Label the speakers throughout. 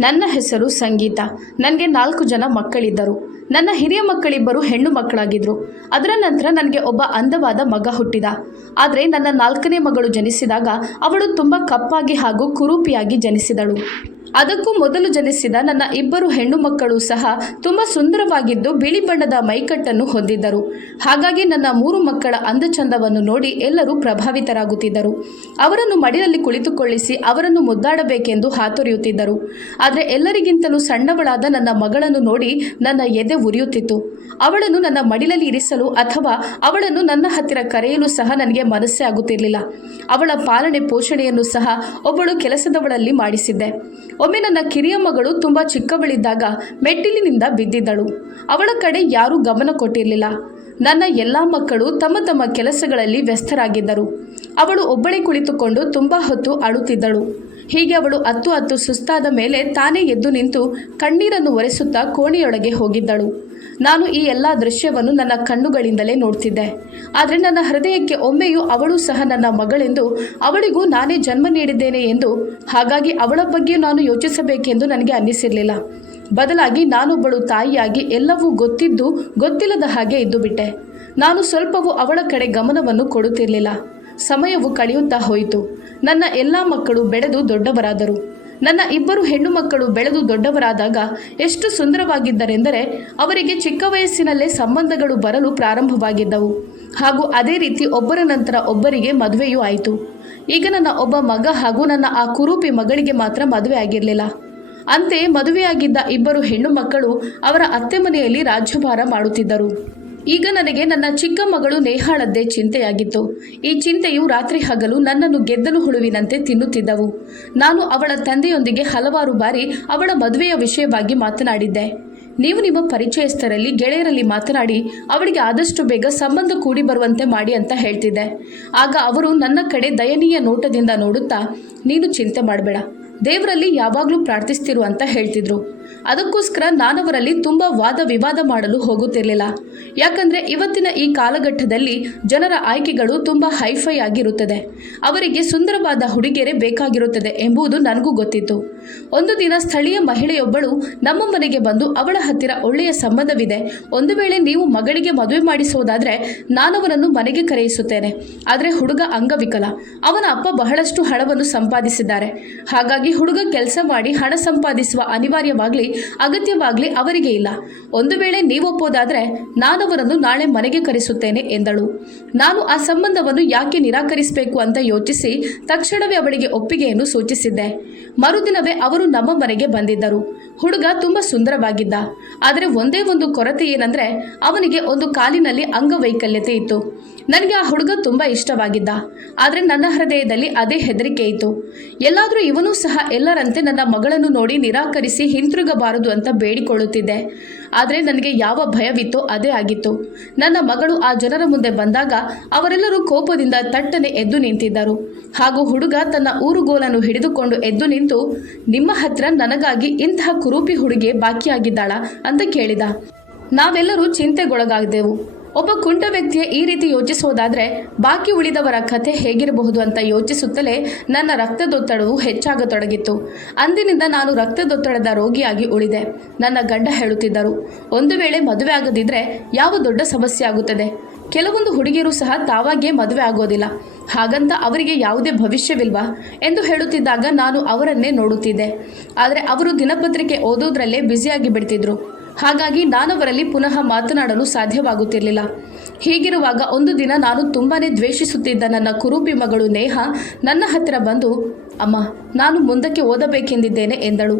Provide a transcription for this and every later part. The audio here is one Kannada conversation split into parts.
Speaker 1: ನನ್ನ ಹೆಸರು ಸಂಗೀತ. ನನಗೆ ನಾಲ್ಕು ಜನ ಮಕ್ಕಳಿದ್ದರು. ನನ್ನ ಹಿರಿಯ ಮಕ್ಕಳಿಬ್ಬರು ಹೆಣ್ಣು ಮಕ್ಕಳಾಗಿದ್ದರು ಅದರ ನಂತರ ನನಗೆ ಒಬ್ಬ ಅಂದವಾದ ಮಗ ಹುಟ್ಟಿದ. ಆದರೆ ನನ್ನ ನಾಲ್ಕನೇ ಮಗಳು ಜನಿಸಿದಾಗ ಅವಳು ತುಂಬ ಕಪ್ಪಾಗಿ ಹಾಗೂ ಕುರೂಪಿಯಾಗಿ ಜನಿಸಿದಳು. ಅದಕ್ಕೂ ಮೊದಲು ಜನಿಸಿದ ನನ್ನ ಇಬ್ಬರು ಹೆಣ್ಣು ಮಕ್ಕಳು ಸಹ ತುಂಬ ಸುಂದರವಾಗಿದ್ದು ಬಿಳಿ ಬಣ್ಣದ ಮೈಕಟ್ಟನ್ನು ಹೊಂದಿದ್ದರು. ಹಾಗಾಗಿ ನನ್ನ ಮೂರು ಮಕ್ಕಳ ಅಂದಚಂದವನ್ನು ನೋಡಿ ಎಲ್ಲರೂ ಪ್ರಭಾವಿತರಾಗುತ್ತಿದ್ದರು. ಅವರನ್ನು ಮಡಿಲಲ್ಲಿ ಕುಳಿತುಕೊಳ್ಳಿಸಿ ಅವರನ್ನು ಮುದ್ದಾಡಬೇಕೆಂದು ಹಾತೊರೆಯುತ್ತಿದ್ದರು. ಆದರೆ ಎಲ್ಲರಿಗಿಂತಲೂ ಸಣ್ಣವಳಾದ ನನ್ನ ಮಗಳನ್ನು ನೋಡಿ ನನ್ನ ಎದೆ ಉರಿಯುತ್ತಿತ್ತು. ಅವಳನ್ನು ನನ್ನ ಮಡಿಲಲ್ಲಿ ಇರಿಸಲು ಅಥವಾ ಅವಳನ್ನು ನನ್ನ ಹತ್ತಿರ ಕರೆಯಲು ಸಹ ನನಗೆ ಮನಸ್ಸೇ ಆಗುತ್ತಿರಲಿಲ್ಲ. ಅವಳ ಪಾಲನೆ ಪೋಷಣೆಯನ್ನು ಸಹ ಒಬ್ಬಳು ಕೆಲಸದವಳಲ್ಲಿ ಮಾಡಿಸಿದ್ದೆ. ಒಮ್ಮೆ ನನ್ನ ಕಿರಿಯ ಮಗಳು ತುಂಬ ಚಿಕ್ಕವಳಿದ್ದಾಗ ಮೆಟ್ಟಿಲಿನಿಂದ ಬಿದ್ದಿದ್ದಳು. ಅವಳ ಕಡೆ ಯಾರೂ ಗಮನ ಕೊಟ್ಟಿರಲಿಲ್ಲ. ನನ್ನ ಎಲ್ಲ ಮಕ್ಕಳು ತಮ್ಮ ತಮ್ಮ ಕೆಲಸಗಳಲ್ಲಿ ವ್ಯಸ್ತರಾಗಿದ್ದರು ಅವಳು ಒಬ್ಬಳೇ ಕುಳಿತುಕೊಂಡು ತುಂಬ ಹೊತ್ತು ಅಳುತ್ತಿದ್ದಳು ಹೀಗೆ ಅವಳು ಹತ್ತು ಹತ್ತು ಸುಸ್ತಾದ ಮೇಲೆ ತಾನೇ ಎದ್ದು ನಿಂತು ಕಣ್ಣೀರನ್ನು ಒರೆಸುತ್ತಾ ಕೋಣೆಯೊಳಗೆ ಹೋಗಿದ್ದಳು. ನಾನು ಈ ಎಲ್ಲ ದೃಶ್ಯವನ್ನು ನನ್ನ ಕಣ್ಣುಗಳಿಂದಲೇ ನೋಡ್ತಿದ್ದೆ. ಆದರೆ ನನ್ನ ಹೃದಯಕ್ಕೆ ಒಮ್ಮೆಯೂ ಅವಳು ಸಹ ನನ್ನ ಮಗಳೆಂದು ಅವಳಿಗೂ ನಾನೇ ಜನ್ಮ ನೀಡಿದ್ದೇನೆ ಎಂದು ಹಾಗಾಗಿ ಅವಳ ಬಗ್ಗೆ ನಾನು ಯೋಚಿಸಬೇಕೆಂದು ನನಗೆ ಅನ್ನಿಸಿರಲಿಲ್ಲ. ಬದಲಾಗಿ ನಾನೊಬ್ಬಳು ತಾಯಿಯಾಗಿ ಎಲ್ಲವೂ ಗೊತ್ತಿದ್ದು ಗೊತ್ತಿಲ್ಲದ ಹಾಗೆ ಇದ್ದು ಬಿಟ್ಟೆ. ನಾನು ಸ್ವಲ್ಪವೂ ಅವಳ ಕಡೆ ಗಮನವನ್ನು ಕೊಡುತ್ತಿರಲಿಲ್ಲ. ಸಮಯವು ಕಳೆಯುತ್ತಾ ಹೋಯಿತು. ನನ್ನ ಎಲ್ಲ ಮಕ್ಕಳು ಬೆಳೆದು ದೊಡ್ಡವರಾದರು. ನನ್ನ ಇಬ್ಬರು ಹೆಣ್ಣು ಮಕ್ಕಳು ಬೆಳೆದು ದೊಡ್ಡವರಾದಾಗ ಎಷ್ಟು ಸುಂದರವಾಗಿದ್ದರೆಂದರೆ ಅವರಿಗೆ ಚಿಕ್ಕ ವಯಸ್ಸಿನಲ್ಲೇ ಸಂಬಂಧಗಳು ಬರಲು ಪ್ರಾರಂಭವಾಗಿದ್ದವು. ಹಾಗೂ ಅದೇ ರೀತಿ ಒಬ್ಬರ ನಂತರ ಒಬ್ಬರಿಗೆ ಮದುವೆಯೂ ಆಯಿತು. ಈಗ ನನ್ನ ಒಬ್ಬ ಮಗ ಹಾಗೂ ನನ್ನ ಆ ಕುರೂಪಿ ಮಗಳಿಗೆ ಮಾತ್ರ ಮದುವೆ ಆಗಿರಲಿಲ್ಲ. ಅಂತೆಯೇ ಮದುವೆಯಾಗಿದ್ದ ಇಬ್ಬರು ಹೆಣ್ಣು ಮಕ್ಕಳು ಅವರ ಅತ್ತೆ ಮನೆಯಲ್ಲಿ ರಾಜ್ಯಭಾರ ಮಾಡುತ್ತಿದ್ದರು. ಈಗ ನನಗೆ ನನ್ನ ಚಿಕ್ಕ ಮಗಳು ನೇಹಾಳದ್ದೇ ಚಿಂತೆಯಾಗಿತ್ತು. ಈ ಚಿಂತೆಯು ರಾತ್ರಿ ಹಗಲು ನನ್ನನ್ನು ಗೆದ್ದಲು ಹುಳುವಿನಂತೆ ತಿನ್ನುತ್ತಿದ್ದವು. ನಾನು ಅವಳ ತಂದೆಯೊಂದಿಗೆ ಹಲವಾರು ಬಾರಿ ಅವಳ ಮದುವೆಯ ವಿಷಯವಾಗಿ ಮಾತನಾಡಿದ್ದೆ. ನೀವು ನಿಮ್ಮ ಪರಿಚಯಸ್ಥರಲ್ಲಿ, ಗೆಳೆಯರಲ್ಲಿ ಮಾತನಾಡಿ, ಅವಳಿಗೆ ಆದಷ್ಟು ಬೇಗ ಸಂಬಂಧ ಕೂಡಿ ಬರುವಂತೆ ಮಾಡಿ ಅಂತ ಹೇಳ್ತಿದ್ದೆ. ಆಗ ಅವರು ನನ್ನ ಕಡೆ ದಯನೀಯ ನೋಟದಿಂದ ನೋಡುತ್ತಾ, ನೀನು ಚಿಂತೆ ಮಾಡಬೇಡ. ದೇವರಲ್ಲಿ ಯಾವಾಗಲೂ ಪ್ರಾರ್ಥಿಸ್ತಿರು ಅಂತ ಹೇಳ್ತಿದ್ರು. ಅದಕ್ಕೋಸ್ಕರ ನಾನವರಲ್ಲಿ ತುಂಬ ವಾದ ವಿವಾದ ಮಾಡಲು ಹೋಗುತ್ತಿರಲಿಲ್ಲ. ಯಾಕಂದರೆ ಇವತ್ತಿನ ಈ ಕಾಲಘಟ್ಟದಲ್ಲಿ ಜನರ ಆಯ್ಕೆಗಳು ತುಂಬ ಹೈಫೈ ಆಗಿರುತ್ತದೆ. ಅವರಿಗೆ ಸುಂದರವಾದ ಹುಡುಗಿಯರೇ ಬೇಕಾಗಿರುತ್ತದೆ ಎಂಬುದು ನನಗೂ ಗೊತ್ತಿತ್ತು. ಒಂದು ದಿನ ಸ್ಥಳೀಯ ಮಹಿಳೆಯೊಬ್ಬಳು ನಮ್ಮ ಮನೆಗೆ ಬಂದು ಅವಳ ಹತ್ತಿರ ಒಳ್ಳೆಯ ಸಂಬಂಧವಿದೆ. ಒಂದು ವೇಳೆ ನೀವು ಮಗಳಿಗೆ ಮದುವೆ ಮಾಡಿಸೋದಾದರೆ ನಾನವರನ್ನು ಮನೆಗೆ ಕರೆಯಿಸುತ್ತೇನೆ. ಆದರೆ ಹುಡುಗ ಅಂಗವಿಕಲ. ಅವನ ಅಪ್ಪ ಬಹಳಷ್ಟು ಹಣವನ್ನು ಸಂಪಾದಿಸಿದ್ದಾರೆ. ಹಾಗಾಗಿ ಹುಡುಗ ಕೆಲಸ ಮಾಡಿ ಹಣ ಸಂಪಾದಿಸುವ ಅನಿವಾರ್ಯವಾಗಲಿ ಅಗತ್ಯವಾಗಲಿ ಅವರಿಗೆ ಇಲ್ಲ. ಒಂದು ವೇಳೆ ನೀವು ಒಪ್ಪೋದಾದ್ರೆ, ನಾನವರನ್ನು ನಾಳೆ ಮನೆಗೆ ಕರೆಸುತ್ತೇನೆ ಎಂದಳು. ನಾನು ಆ ಸಂಬಂಧವನ್ನು ಯಾಕೆ ನಿರಾಕರಿಸಬೇಕು ಅಂತ ಯೋಚಿಸಿ ತಕ್ಷಣವೇ ಅವಳಿಗೆ ಒಪ್ಪಿಗೆಯನ್ನು ಸೂಚಿಸಿದ್ದೆ. ಮರುದಿನವೇ ಅವರು ನಮ್ಮ ಮನೆಗೆ ಬಂದಿದ್ದರು. ಹುಡುಗ ತುಂಬ ಸುಂದರವಾಗಿದ್ದ. ಆದರೆ ಒಂದೇ ಒಂದು ಕೊರತೆ ಏನಂದ್ರೆ, ಅವನಿಗೆ ಒಂದು ಕಾಲಿನಲ್ಲಿ ಅಂಗವೈಕಲ್ಯತೆ ಇತ್ತು. ನನಗೆ ಆ ಹುಡುಗ ತುಂಬ ಇಷ್ಟವಾಗಿದ್ದ. ಆದರೆ ನನ್ನ ಹೃದಯದಲ್ಲಿ ಅದೇ ಹೆದರಿಕೆ ಇತ್ತು. ಎಲ್ಲಾದರೂ ಇವನು ಸಹ ಎಲ್ಲರಂತೆ ನನ್ನ ಮಗಳನ್ನು ನೋಡಿ ನಿರಾಕರಿಸಿ ಹಿಂತಿರುಗಬಾರದು ಅಂತ ಬೇಡಿಕೊಳ್ಳುತ್ತಿದ್ದೆ. ಆದರೆ ನನಗೆ ಯಾವ ಭಯವಿತ್ತೋ ಅದೇ ಆಗಿತ್ತು. ನನ್ನ ಮಗಳು ಆ ಜನರ ಮುಂದೆ ಬಂದಾಗ ಅವರೆಲ್ಲರೂ ಕೋಪದಿಂದ ತಟ್ಟನೆ ಎದ್ದು ನಿಂತಿದ್ದರು. ಹಾಗೂ ಹುಡುಗ ತನ್ನ ಊರುಗೋಲನ್ನು ಹಿಡಿದುಕೊಂಡು ಎದ್ದು ನಿಂತು, ನಿಮ್ಮ ಹತ್ರ ನನಗಾಗಿ ಇಂತಹ ಕುರೂಪಿ ಹುಡುಗಿ ಬಾಕಿಯಾಗಿದ್ದಾಳ? ಅಂತ ಕೇಳಿದ. ನಾವೆಲ್ಲರೂ ಚಿಂತೆಗೊಳಗಾದೆವು. ಒಬ್ಬ ಕುಂಟ ವ್ಯಕ್ತಿಯ ಈ ರೀತಿ ಯೋಚಿಸೋದಾದರೆ ಬಾಕಿ ಉಳಿದವರ ಕಥೆ ಹೇಗಿರಬಹುದು ಅಂತ ಯೋಚಿಸುತ್ತಲೇ ನನ್ನ ರಕ್ತದೊತ್ತಡವು ಹೆಚ್ಚಾಗತೊಡಗಿತ್ತು. ಅಂದಿನಿಂದ ನಾನು ರಕ್ತದೊತ್ತಡದ ರೋಗಿಯಾಗಿ ಉಳಿದೆ. ನನ್ನ ಗಂಡ ಹೇಳುತ್ತಿದ್ದರು, ಒಂದು ವೇಳೆ ಮದುವೆ ಆಗದಿದ್ದರೆ ಯಾವ ದೊಡ್ಡ ಸಮಸ್ಯೆ ಆಗುತ್ತದೆ? ಕೆಲವೊಂದು ಹುಡುಗಿಯರು ಸಹ ತಾವಾಗೇ ಮದುವೆ ಆಗೋದಿಲ್ಲ. ಹಾಗಂತ ಅವರಿಗೆ ಯಾವುದೇ ಭವಿಷ್ಯವಿಲ್ವಾ? ಎಂದು ಹೇಳುತ್ತಿದ್ದಾಗ ನಾನು ಅವರನ್ನೇ ನೋಡುತ್ತಿದ್ದೆ. ಆದರೆ ಅವರು ದಿನಪತ್ರಿಕೆ ಓದೋದ್ರಲ್ಲೇ ಬ್ಯುಸಿಯಾಗಿ ಬಿಡ್ತಿದ್ರು. ಹಾಗಾಗಿ ನಾನವರಲ್ಲಿ ಪುನಃ ಮಾತನಾಡಲು ಸಾಧ್ಯವಾಗುತ್ತಿರಲಿಲ್ಲ. ಹೀಗಿರುವಾಗ ಒಂದು ದಿನ ನಾನು ತುಂಬಾನೇ ದ್ವೇಷಿಸುತ್ತಿದ್ದ ನನ್ನ ಕುರುಬಿ ಮಗಳು ನೇಹ ನನ್ನ ಹತ್ತಿರ ಬಂದು, ಅಮ್ಮ, ನಾನು ಮುಂದಕ್ಕೆ ಓದಬೇಕೆಂದಿದ್ದೇನೆ ಎಂದಳು.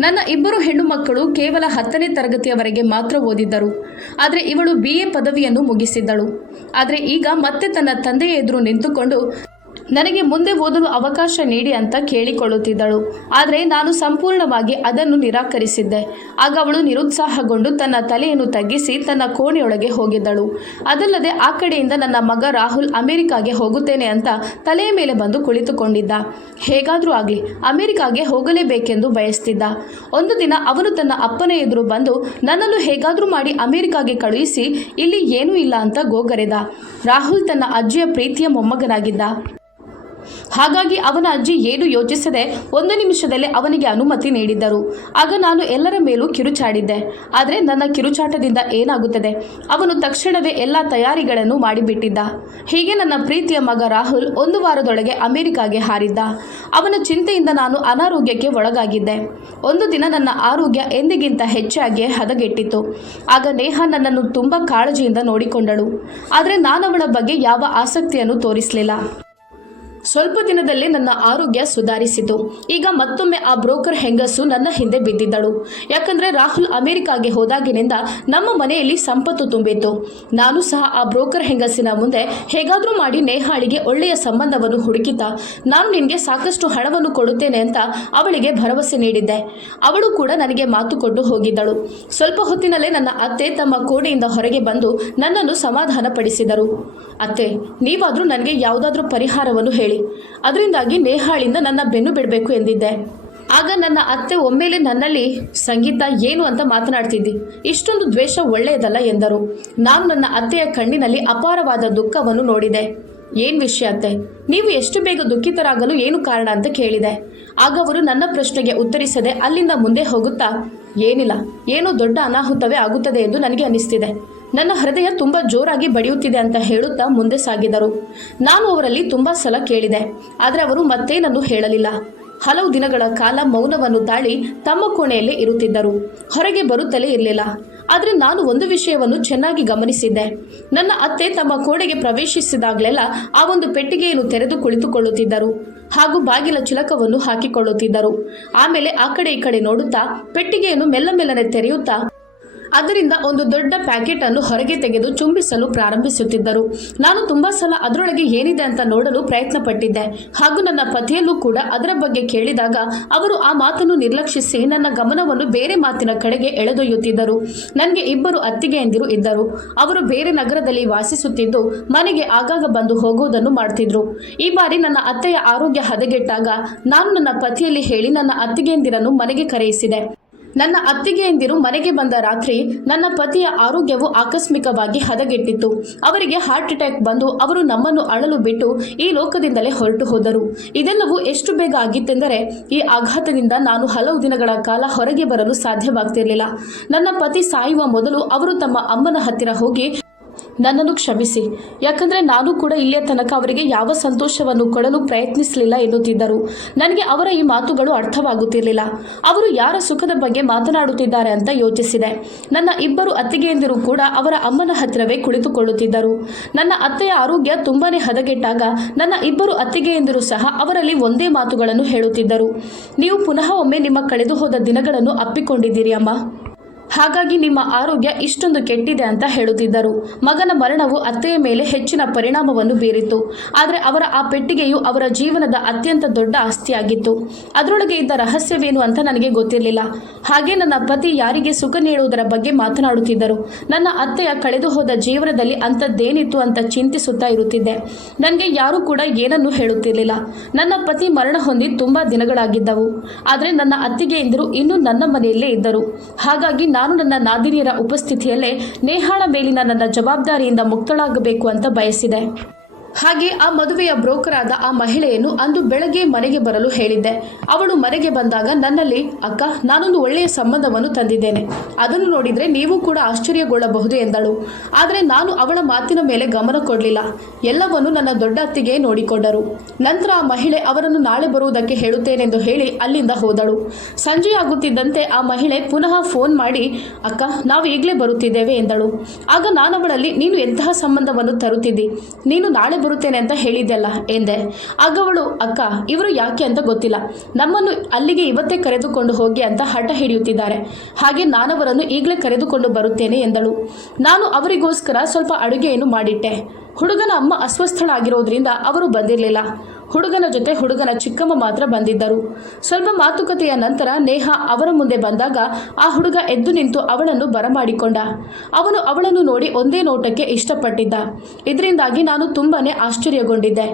Speaker 1: ನನ್ನ ಇಬ್ಬರು ಹೆಣ್ಣು ಮಕ್ಕಳು ಕೇವಲ ಹತ್ತನೇ ತರಗತಿಯವರೆಗೆ ಮಾತ್ರ ಓದಿದ್ದರು. ಆದರೆ ಇವಳು ಬಿ ಎ ಪದವಿಯನ್ನು ಮುಗಿಸಿದ್ದಳು. ಆದರೆ ಈಗ ಮತ್ತೆ ತನ್ನ ತಂದೆಯ ಎದುರು ನಿಂತುಕೊಂಡು ನನಗೆ ಮುಂದೆ ಓದಲು ಅವಕಾಶ ನೀಡಿ ಅಂತ ಕೇಳಿಕೊಳ್ಳುತ್ತಿದ್ದಳು. ಆದರೆ ನಾನು ಸಂಪೂರ್ಣವಾಗಿ ಅದನ್ನು ನಿರಾಕರಿಸಿದ್ದೆ. ಆಗ ಅವಳು ನಿರುತ್ಸಾಹಗೊಂಡು ತನ್ನ ತಲೆಯನ್ನು ತಗ್ಗಿಸಿ ತನ್ನ ಕೋಣೆಯೊಳಗೆ ಹೋಗಿದ್ದಳು. ಅದಲ್ಲದೆ ಆ ಕಡೆಯಿಂದ ನನ್ನ ಮಗ ರಾಹುಲ್ ಅಮೆರಿಕಾಗೆ ಹೋಗುತ್ತೇನೆ ಅಂತ ತಲೆಯ ಮೇಲೆ ಬಂದು ಕುಳಿತುಕೊಂಡಿದ್ದ. ಹೇಗಾದರೂ ಆಗಲಿ, ಅಮೆರಿಕಾಗೆ ಹೋಗಲೇಬೇಕೆಂದು ಬಯಸ್ತಿದ್ದ. ಒಂದು ದಿನ ಅವನು ತನ್ನ ಅಪ್ಪನ ಎದುರು ಬಂದು ನನ್ನನ್ನು ಹೇಗಾದರೂ ಮಾಡಿ ಅಮೆರಿಕಾಗೆ ಕಳುಹಿಸಿ ಇಲ್ಲಿ ಏನೂ ಇಲ್ಲ ಅಂತ ಗೋಗರೆದ. ರಾಹುಲ್ ತನ್ನ ಅಜ್ಜಿಯ ಪ್ರೀತಿಯ ಮೊಮ್ಮಗನಾಗಿದ್ದ. ಹಾಗಾಗಿ ಅವನ ಅಜ್ಜಿ ಏನು ಯೋಚಿಸದೆ ಒಂದು ನಿಮಿಷದಲ್ಲಿ ಅವನಿಗೆ ಅನುಮತಿ ನೀಡಿದ್ದರು. ಆಗ ನಾನು ಎಲ್ಲರ ಮೇಲೂ ಕಿರುಚಾಡಿದ್ದೆ. ಆದರೆ ನನ್ನ ಕಿರುಚಾಟದಿಂದ ಏನಾಗುತ್ತದೆ? ಅವನು ತಕ್ಷಣವೇ ಎಲ್ಲ ತಯಾರಿಗಳನ್ನು ಮಾಡಿಬಿಟ್ಟಿದ್ದ. ಹೀಗೆ ನನ್ನ ಪ್ರೀತಿಯ ಮಗ ರಾಹುಲ್ ಒಂದು ವಾರದೊಳಗೆ ಅಮೆರಿಕಾಗೆ ಹಾರಿದ್ದ. ಅವನ ಚಿಂತೆಯಿಂದ ನಾನು ಅನಾರೋಗ್ಯಕ್ಕೆ ಒಳಗಾಗಿದ್ದೆ. ಒಂದು ದಿನ ನನ್ನ ಆರೋಗ್ಯ ಎಂದಿಗಿಂತ ಹೆಚ್ಚಾಗಿ ಹದಗೆಟ್ಟಿತ್ತು. ಆಗ ನೇಹ ನನ್ನನ್ನು ತುಂಬ ಕಾಳಜಿಯಿಂದ ನೋಡಿಕೊಂಡಳು. ಆದರೆ ನಾನು ಅವಳ ಬಗ್ಗೆ ಯಾವ ಆಸಕ್ತಿಯನ್ನು ತೋರಿಸಲಿಲ್ಲ. ಸ್ವಲ್ಪ ದಿನದಲ್ಲೇ ನನ್ನ ಆರೋಗ್ಯ ಸುಧಾರಿಸಿತು. ಈಗ ಮತ್ತೊಮ್ಮೆ ಆ ಬ್ರೋಕರ್ ಹೆಂಗಸು ನನ್ನ ಹಿಂದೆ ಬಿದ್ದಿದ್ದಳು. ಯಾಕಂದ್ರೆ ರಾಹುಲ್ ಅಮೆರಿಕಾಗೆ ಹೋದಾಗಿನಿಂದ ನಮ್ಮ ಮನೆಯಲ್ಲಿ ಸಂಪತ್ತು ತುಂಬಿತ್ತು. ನಾನು ಸಹ ಆ ಬ್ರೋಕರ್ ಹೆಂಗಸಿನ ಮುಂದೆ ಹೇಗಾದರೂ ಮಾಡಿ ನೇಹಾಳಿಗೆ ಒಳ್ಳೆಯ ಸಂಬಂಧವನ್ನು ಹುಡುಕಿತಾ ನಾನು ನಿನಗೆ ಸಾಕಷ್ಟು ಹಣವನ್ನು ಕೊಡುತ್ತೇನೆ ಅಂತ ಅವಳಿಗೆ ಭರವಸೆ ನೀಡಿದ್ದೆ. ಅವಳು ಕೂಡ ನನಗೆ ಮಾತು ಕೊಟ್ಟು ಹೋಗಿದ್ದಳು. ಸ್ವಲ್ಪ ಹೊತ್ತಿನಲ್ಲೇ ನನ್ನ ಅತ್ತೆ ತಮ್ಮ ಕೋಣೆಯಿಂದ ಹೊರಗೆ ಬಂದು ನನ್ನನ್ನು ಸಮಾಧಾನಪಡಿಸಿದರು. ಅತ್ತೆ, ನೀವಾದರೂ ನನಗೆ ಯಾವುದಾದ್ರೂ ಪರಿಹಾರವನ್ನು ಹೇಳಿ. ಅದರಿಂದಾಗಿ ನೇಹಾಳಿಂದ ನನ್ನ ಬೆನ್ನು ಬಿಡಬೇಕು ಎಂದಿದ್ದೆ. ಆಗ ನನ್ನ ಅತ್ತೆ ಒಮ್ಮೆಲೆ ನನ್ನಲ್ಲಿ, ಸಂಗೀತ ಏನು ಅಂತ ಮಾತನಾಡ್ತಿದ್ದಿ? ಇಷ್ಟೊಂದು ದ್ವೇಷ ಒಳ್ಳೆಯದಲ್ಲ ಎಂದರು. ನಾನು ನನ್ನ ಅತ್ತೆಯ ಕಣ್ಣಿನಲ್ಲಿ ಅಪಾರವಾದ ದುಃಖವನ್ನು ನೋಡಿದೆ. ಏನ್ ವಿಷಯ ಅತ್ತೆ? ನೀವು ಎಷ್ಟು ಬೇಗ ದುಃಖಿತರಾಗಲು ಏನು ಕಾರಣ ಅಂತ ಕೇಳಿದೆ. ಆಗ ಅವರು ನನ್ನ ಪ್ರಶ್ನೆಗೆ ಉತ್ತರಿಸದೆ ಅಲ್ಲಿಂದ ಮುಂದೆ ಹೋಗುತ್ತಾ, ಏನಿಲ್ಲ, ಏನೋ ದೊಡ್ಡ ಅನಾಹುತವೇ ಆಗುತ್ತದೆ ಎಂದು ನನಗೆ ಅನಿಸ್ತಿದೆ ನನ್ನ ಹೃದಯ ತುಂಬ ಜೋರಾಗಿ ಬಡಿಯುತ್ತಿದೆ ಅಂತ ಹೇಳುತ್ತಾ ಮುಂದೆ ಸಾಗಿದರು. ನಾನು ಅವರಲ್ಲಿ ತುಂಬ ಸಲ ಕೇಳಿದೆ, ಆದರೆ ಅವರು ಮತ್ತೇನನ್ನು ಹೇಳಲಿಲ್ಲ. ಹಲವು ದಿನಗಳ ಕಾಲ ಮೌನವನ್ನು ತಾಳಿ ತಮ್ಮ ಕೋಣೆಯಲ್ಲೇ ಇರುತ್ತಿದ್ದರು. ಹೊರಗೆ ಬರುತ್ತಲೇ ಇರಲಿಲ್ಲ. ಆದರೆ ನಾನು ಒಂದು ವಿಷಯವನ್ನು ಚೆನ್ನಾಗಿ ಗಮನಿಸಿದ್ದೆ. ನನ್ನ ಅತ್ತೆ ತಮ್ಮ ಕೋಣೆಗೆ ಪ್ರವೇಶಿಸಿದಾಗಲೆಲ್ಲ ಆ ಒಂದು ಪೆಟ್ಟಿಗೆಯನ್ನು ತೆರೆದು ಕುಳಿತುಕೊಳ್ಳುತ್ತಿದ್ದರು. ಹಾಗೂ ಬಾಗಿಲ ಚಿಲಕವನ್ನು ಹಾಕಿಕೊಳ್ಳುತ್ತಿದ್ದರು. ಆಮೇಲೆ ಆ ಕಡೆ ಈ ಕಡೆ ನೋಡುತ್ತಾ ಪೆಟ್ಟಿಗೆಯನ್ನು ಮೆಲ್ಲ ಮೆಲ್ಲನೆ ತೆರೆಯುತ್ತಾ ಅದರಿಂದ ಒಂದು ದೊಡ್ಡ ಪ್ಯಾಕೆಟ್ ಅನ್ನು ಹೊರಗೆ ತೆಗೆದು ಚುಂಬಿಸಲು ಪ್ರಾರಂಭಿಸುತ್ತಿದ್ದರು. ನಾನು ತುಂಬಾ ಸಲ ಅದರೊಳಗೆ ಏನಿದೆ ಅಂತ ನೋಡಲು ಪ್ರಯತ್ನ ಪಟ್ಟಿದ್ದೆ ಹಾಗೂ ನನ್ನ ಪತಿಯಲ್ಲೂ ಕೂಡ ಅದರ ಬಗ್ಗೆ ಕೇಳಿದಾಗ ಅವರು ಆ ಮಾತನ್ನು ನಿರ್ಲಕ್ಷಿಸಿ ನನ್ನ ಗಮನವನ್ನು ಬೇರೆ ಮಾತಿನ ಕಡೆಗೆ ಎಳೆದೊಯ್ಯುತ್ತಿದ್ದರು. ನನಗೆ ಇಬ್ಬರು ಅತ್ತಿಗೆಯಂದಿರು ಇದ್ದರು. ಅವರು ಬೇರೆ ನಗರದಲ್ಲಿ ವಾಸಿಸುತ್ತಿದ್ದು ಮನೆಗೆ ಆಗಾಗ ಬಂದು ಹೋಗುವುದನ್ನು ಮಾಡ್ತಿದ್ರು. ಈ ಬಾರಿ ನನ್ನ ಅತ್ತೆಯ ಆರೋಗ್ಯ ಹದಗೆಟ್ಟಾಗ ನಾನು ನನ್ನ ಪತಿಯಲ್ಲಿ ಹೇಳಿ ನನ್ನ ಅತ್ತಿಗೆಯಂದಿರನ್ನು ಮನೆಗೆ ಕರೆಯಿಸಿದೆ. ನನ್ನ ಅತ್ತಿಗೆಯಂದಿರು ಮನೆಗೆ ಬಂದ ರಾತ್ರಿ ನನ್ನ ಪತಿಯ ಆರೋಗ್ಯವು ಆಕಸ್ಮಿಕವಾಗಿ ಹದಗೆಟ್ಟಿತ್ತು. ಅವರಿಗೆ ಹಾರ್ಟ್ ಅಟ್ಯಾಕ್ ಬಂದು ಅವರು ನಮ್ಮನ್ನು ಅಳಲು ಬಿಟ್ಟು ಈ ಲೋಕದಿಂದಲೇ ಹೊರಟು ಹೋದರು. ಇದೆಲ್ಲವೂ ಎಷ್ಟು ಬೇಗ ಆಗಿತ್ತೆಂದರೆ ಈ ಆಘಾತದಿಂದ ನಾನು ಹಲವು ದಿನಗಳ ಕಾಲ ಹೊರಗೆ ಬರಲು ಸಾಧ್ಯವಾಗ್ತಿರಲಿಲ್ಲ. ನನ್ನ ಪತಿ ಸಾಯುವ ಮೊದಲು ಅವರು ತಮ್ಮ ಅಮ್ಮನ ಹತ್ತಿರ ಹೋಗಿ ನನ್ನನ್ನು ಕ್ಷಮಿಸಿ. ಯಾಕಂದರೆ ನಾನು ಕೂಡ ಇಲ್ಲಿಯ ತನಕ ಅವರಿಗೆ ಯಾವ ಸಂತೋಷವನ್ನು ಕೊಡಲು ಪ್ರಯತ್ನಿಸಲಿಲ್ಲ ಎನ್ನುತ್ತಿದ್ದರು. ನನಗೆ ಅವರ ಈ ಮಾತುಗಳು ಅರ್ಥವಾಗುತ್ತಿರಲಿಲ್ಲ. ಅವರು ಯಾರ ಸುಖದ ಬಗ್ಗೆ ಮಾತನಾಡುತ್ತಿದ್ದಾರೆ ಅಂತ ಯೋಚಿಸಿದೆ. ನನ್ನ ಇಬ್ಬರು ಅತ್ತಿಗೆಯಂದಿರು ಕೂಡ ಅವರ ಅಮ್ಮನ ಹತ್ತಿರವೇ ಕುಳಿತುಕೊಳ್ಳುತ್ತಿದ್ದರು. ನನ್ನ ಅತ್ತೆಯ ಆರೋಗ್ಯ ತುಂಬಾನೇ ಹದಗೆಟ್ಟಾಗ ನನ್ನ ಇಬ್ಬರು ಅತ್ತಿಗೆಯಂದಿರು ಸಹ ಅವರಲ್ಲಿ ಒಂದೇ ಮಾತುಗಳನ್ನು ಹೇಳುತ್ತಿದ್ದರು. ನೀವು ಪುನಃ ಒಮ್ಮೆ ನಿಮ್ಮ ಕಳೆದು ಹೋದ ದಿನಗಳನ್ನು ಅಪ್ಪಿಕೊಂಡಿದ್ದೀರಿ ಅಮ್ಮ. ಹಾಗಾಗಿ ನಿಮ್ಮ ಆರೋಗ್ಯ ಇಷ್ಟೊಂದು ಕೆಟ್ಟಿದೆ ಅಂತ ಹೇಳುತ್ತಿದ್ದರು. ಮಗನ ಮರಣವು ಅತ್ತೆಯ ಮೇಲೆ ಹೆಚ್ಚಿನ ಪರಿಣಾಮವನ್ನು ಬೀರಿತ್ತು ಆದರೆ ಅವರ ಆ ಪೆಟ್ಟಿಗೆಯು ಅವರ ಜೀವನದ ಅತ್ಯಂತ ದೊಡ್ಡ ಆಸ್ತಿಯಾಗಿತ್ತು. ಅದರೊಳಗೆ ಇದ್ದ ರಹಸ್ಯವೇನು ಅಂತ ನನಗೆ ಗೊತ್ತಿರಲಿಲ್ಲ. ಹಾಗೆ ನನ್ನ ಪತಿ ಯಾರಿಗೆ ಸುಖ ನೀಡುವುದರ ಬಗ್ಗೆ ಮಾತನಾಡುತ್ತಿದ್ದರು. ನನ್ನ ಅತ್ತೆಯ ಕಳೆದು ಹೋದ ಜೀವನದಲ್ಲಿ ಅಂಥದ್ದೇನಿತ್ತು ಅಂತ ಚಿಂತಿಸುತ್ತಾ ಇರುತ್ತಿದ್ದೆ. ನನಗೆ ಯಾರೂ ಕೂಡ ಏನನ್ನೂ ಹೇಳುತ್ತಿರಲಿಲ್ಲ. ನನ್ನ ಪತಿ ಮರಣ ಹೊಂದಿ ತುಂಬ ದಿನಗಳಾಗಿದ್ದವು. ಆದರೆ ನನ್ನ ಅತ್ತಿಗೆಯಂದಿರು ಇನ್ನೂ ನನ್ನ ಮನೆಯಲ್ಲೇ ಇದ್ದರು. ಹಾಗಾಗಿ ನಾನು ನನ್ನ ನಾದಿನಿಯರ ಉಪಸ್ಥಿತಿಯಲ್ಲೇ ನೇಹಾಳ ಮೇಲಿನ ನನ್ನ ಜವಾಬ್ದಾರಿಯಿಂದ ಮುಕ್ತಳಾಗಬೇಕು ಅಂತ ಬಯಸಿದೆ. ಹಾಗೆ ಆ ಮದುವೆಯ ಬ್ರೋಕರ್ ಆದ ಆ ಮಹಿಳೆಯನ್ನು ಅಂದು ಬೆಳಗ್ಗೆ ಮನೆಗೆ ಬರಲು ಹೇಳಿದ್ದೆ. ಅವಳು ಮನೆಗೆ ಬಂದಾಗ ನನ್ನಲ್ಲಿ, ಅಕ್ಕ, ನಾನೊಂದು ಒಳ್ಳೆಯ ಸಂಬಂಧವನ್ನು ತಂದಿದ್ದೇನೆ. ಅದನ್ನು ನೋಡಿದರೆ ನೀವು ಕೂಡ ಆಶ್ಚರ್ಯಗೊಳ್ಳಬಹುದು ಎಂದಳು. ಆದರೆ ನಾನು ಅವಳ ಮಾತಿನ ಮೇಲೆ ಗಮನ ಕೊಡಲಿಲ್ಲ. ಎಲ್ಲವನ್ನು ನನ್ನ ದೊಡ್ಡ ಅತ್ತಿಗೆ ನೋಡಿಕೊಂಡರು. ನಂತರ ಆ ಮಹಿಳೆ ಅವರನ್ನು ನಾಳೆ ಬರುವುದಕ್ಕೆ ಹೇಳುತ್ತೇನೆಂದು ಹೇಳಿ ಅಲ್ಲಿಂದ ಹೋದಳು. ಸಂಜೆಯಾಗುತ್ತಿದ್ದಂತೆ ಆ ಮಹಿಳೆ ಪುನಃ ಫೋನ್ ಮಾಡಿ, ಅಕ್ಕ, ನಾವು ಈಗಲೇ ಬರುತ್ತಿದ್ದೇವೆ ಎಂದಳು. ಆಗ ನಾನು ಅವಳಲ್ಲಿ ನೀನು ಎಂತಹ ಸಂಬಂಧವನ್ನು ತರುತ್ತಿದ್ದಿ? ನೀನು ನಾಳೆ ಬರುತ್ತೇನೆ ಅಂತ ಹೇಳಿದ್ದೆಲ್ಲ ಎಂದೆ. ಆಗ ಅವಳು, ಅಕ್ಕ, ಇವರು ಯಾಕೆ ಅಂತ ಗೊತ್ತಿಲ್ಲ. ನಮ್ಮನ್ನು ಅಲ್ಲಿಗೆ ಇವತ್ತೇ ಕರೆದುಕೊಂಡು ಹೋಗಿ ಅಂತ ಹಠ ಹಿಡಿಯುತ್ತಿದ್ದಾರೆ. ಹಾಗೆ ನಾನವರನ್ನು ಈಗಲೇ ಕರೆದುಕೊಂಡು ಬರುತ್ತೇನೆ ಎಂದಳು. ನಾನು ಅವರಿಗೋಸ್ಕರ ಸ್ವಲ್ಪ ಅಡುಗೆಯನ್ನು ಮಾಡಿಟ್ಟೆ. ಹುಡುಗನ ಅಮ್ಮ ಅಸ್ವಸ್ಥಳಾಗಿರೋದ್ರಿಂದ ಅವರು ಬಂದಿರಲಿಲ್ಲ. ಹುಡುಗನ ಜೊತೆ ಹುಡುಗನ ಚಿಕ್ಕಮ್ಮ ಮಾತ್ರ ಬಂದಿದ್ದರು. ಸ್ವಲ್ಪ ಮಾತುಕತೆಯ ನಂತರ ನೇಹ ಅವರ ಮುಂದೆ ಬಂದಾಗ ಆ ಹುಡುಗ ಎದ್ದು ನಿಂತು ಅವಳನ್ನು ಬರಮಾಡಿಕೊಂಡ. ಅವನು ಅವಳನ್ನು ನೋಡಿ ಒಂದೇ ನೋಟಕ್ಕೆ ಇಷ್ಟಪಟ್ಟಿದ್ದ. ಇದರಿಂದಾಗಿ ನಾನು ತುಂಬಾನೇ ಆಶ್ಚರ್ಯಗೊಂಡಿದ್ದೆ.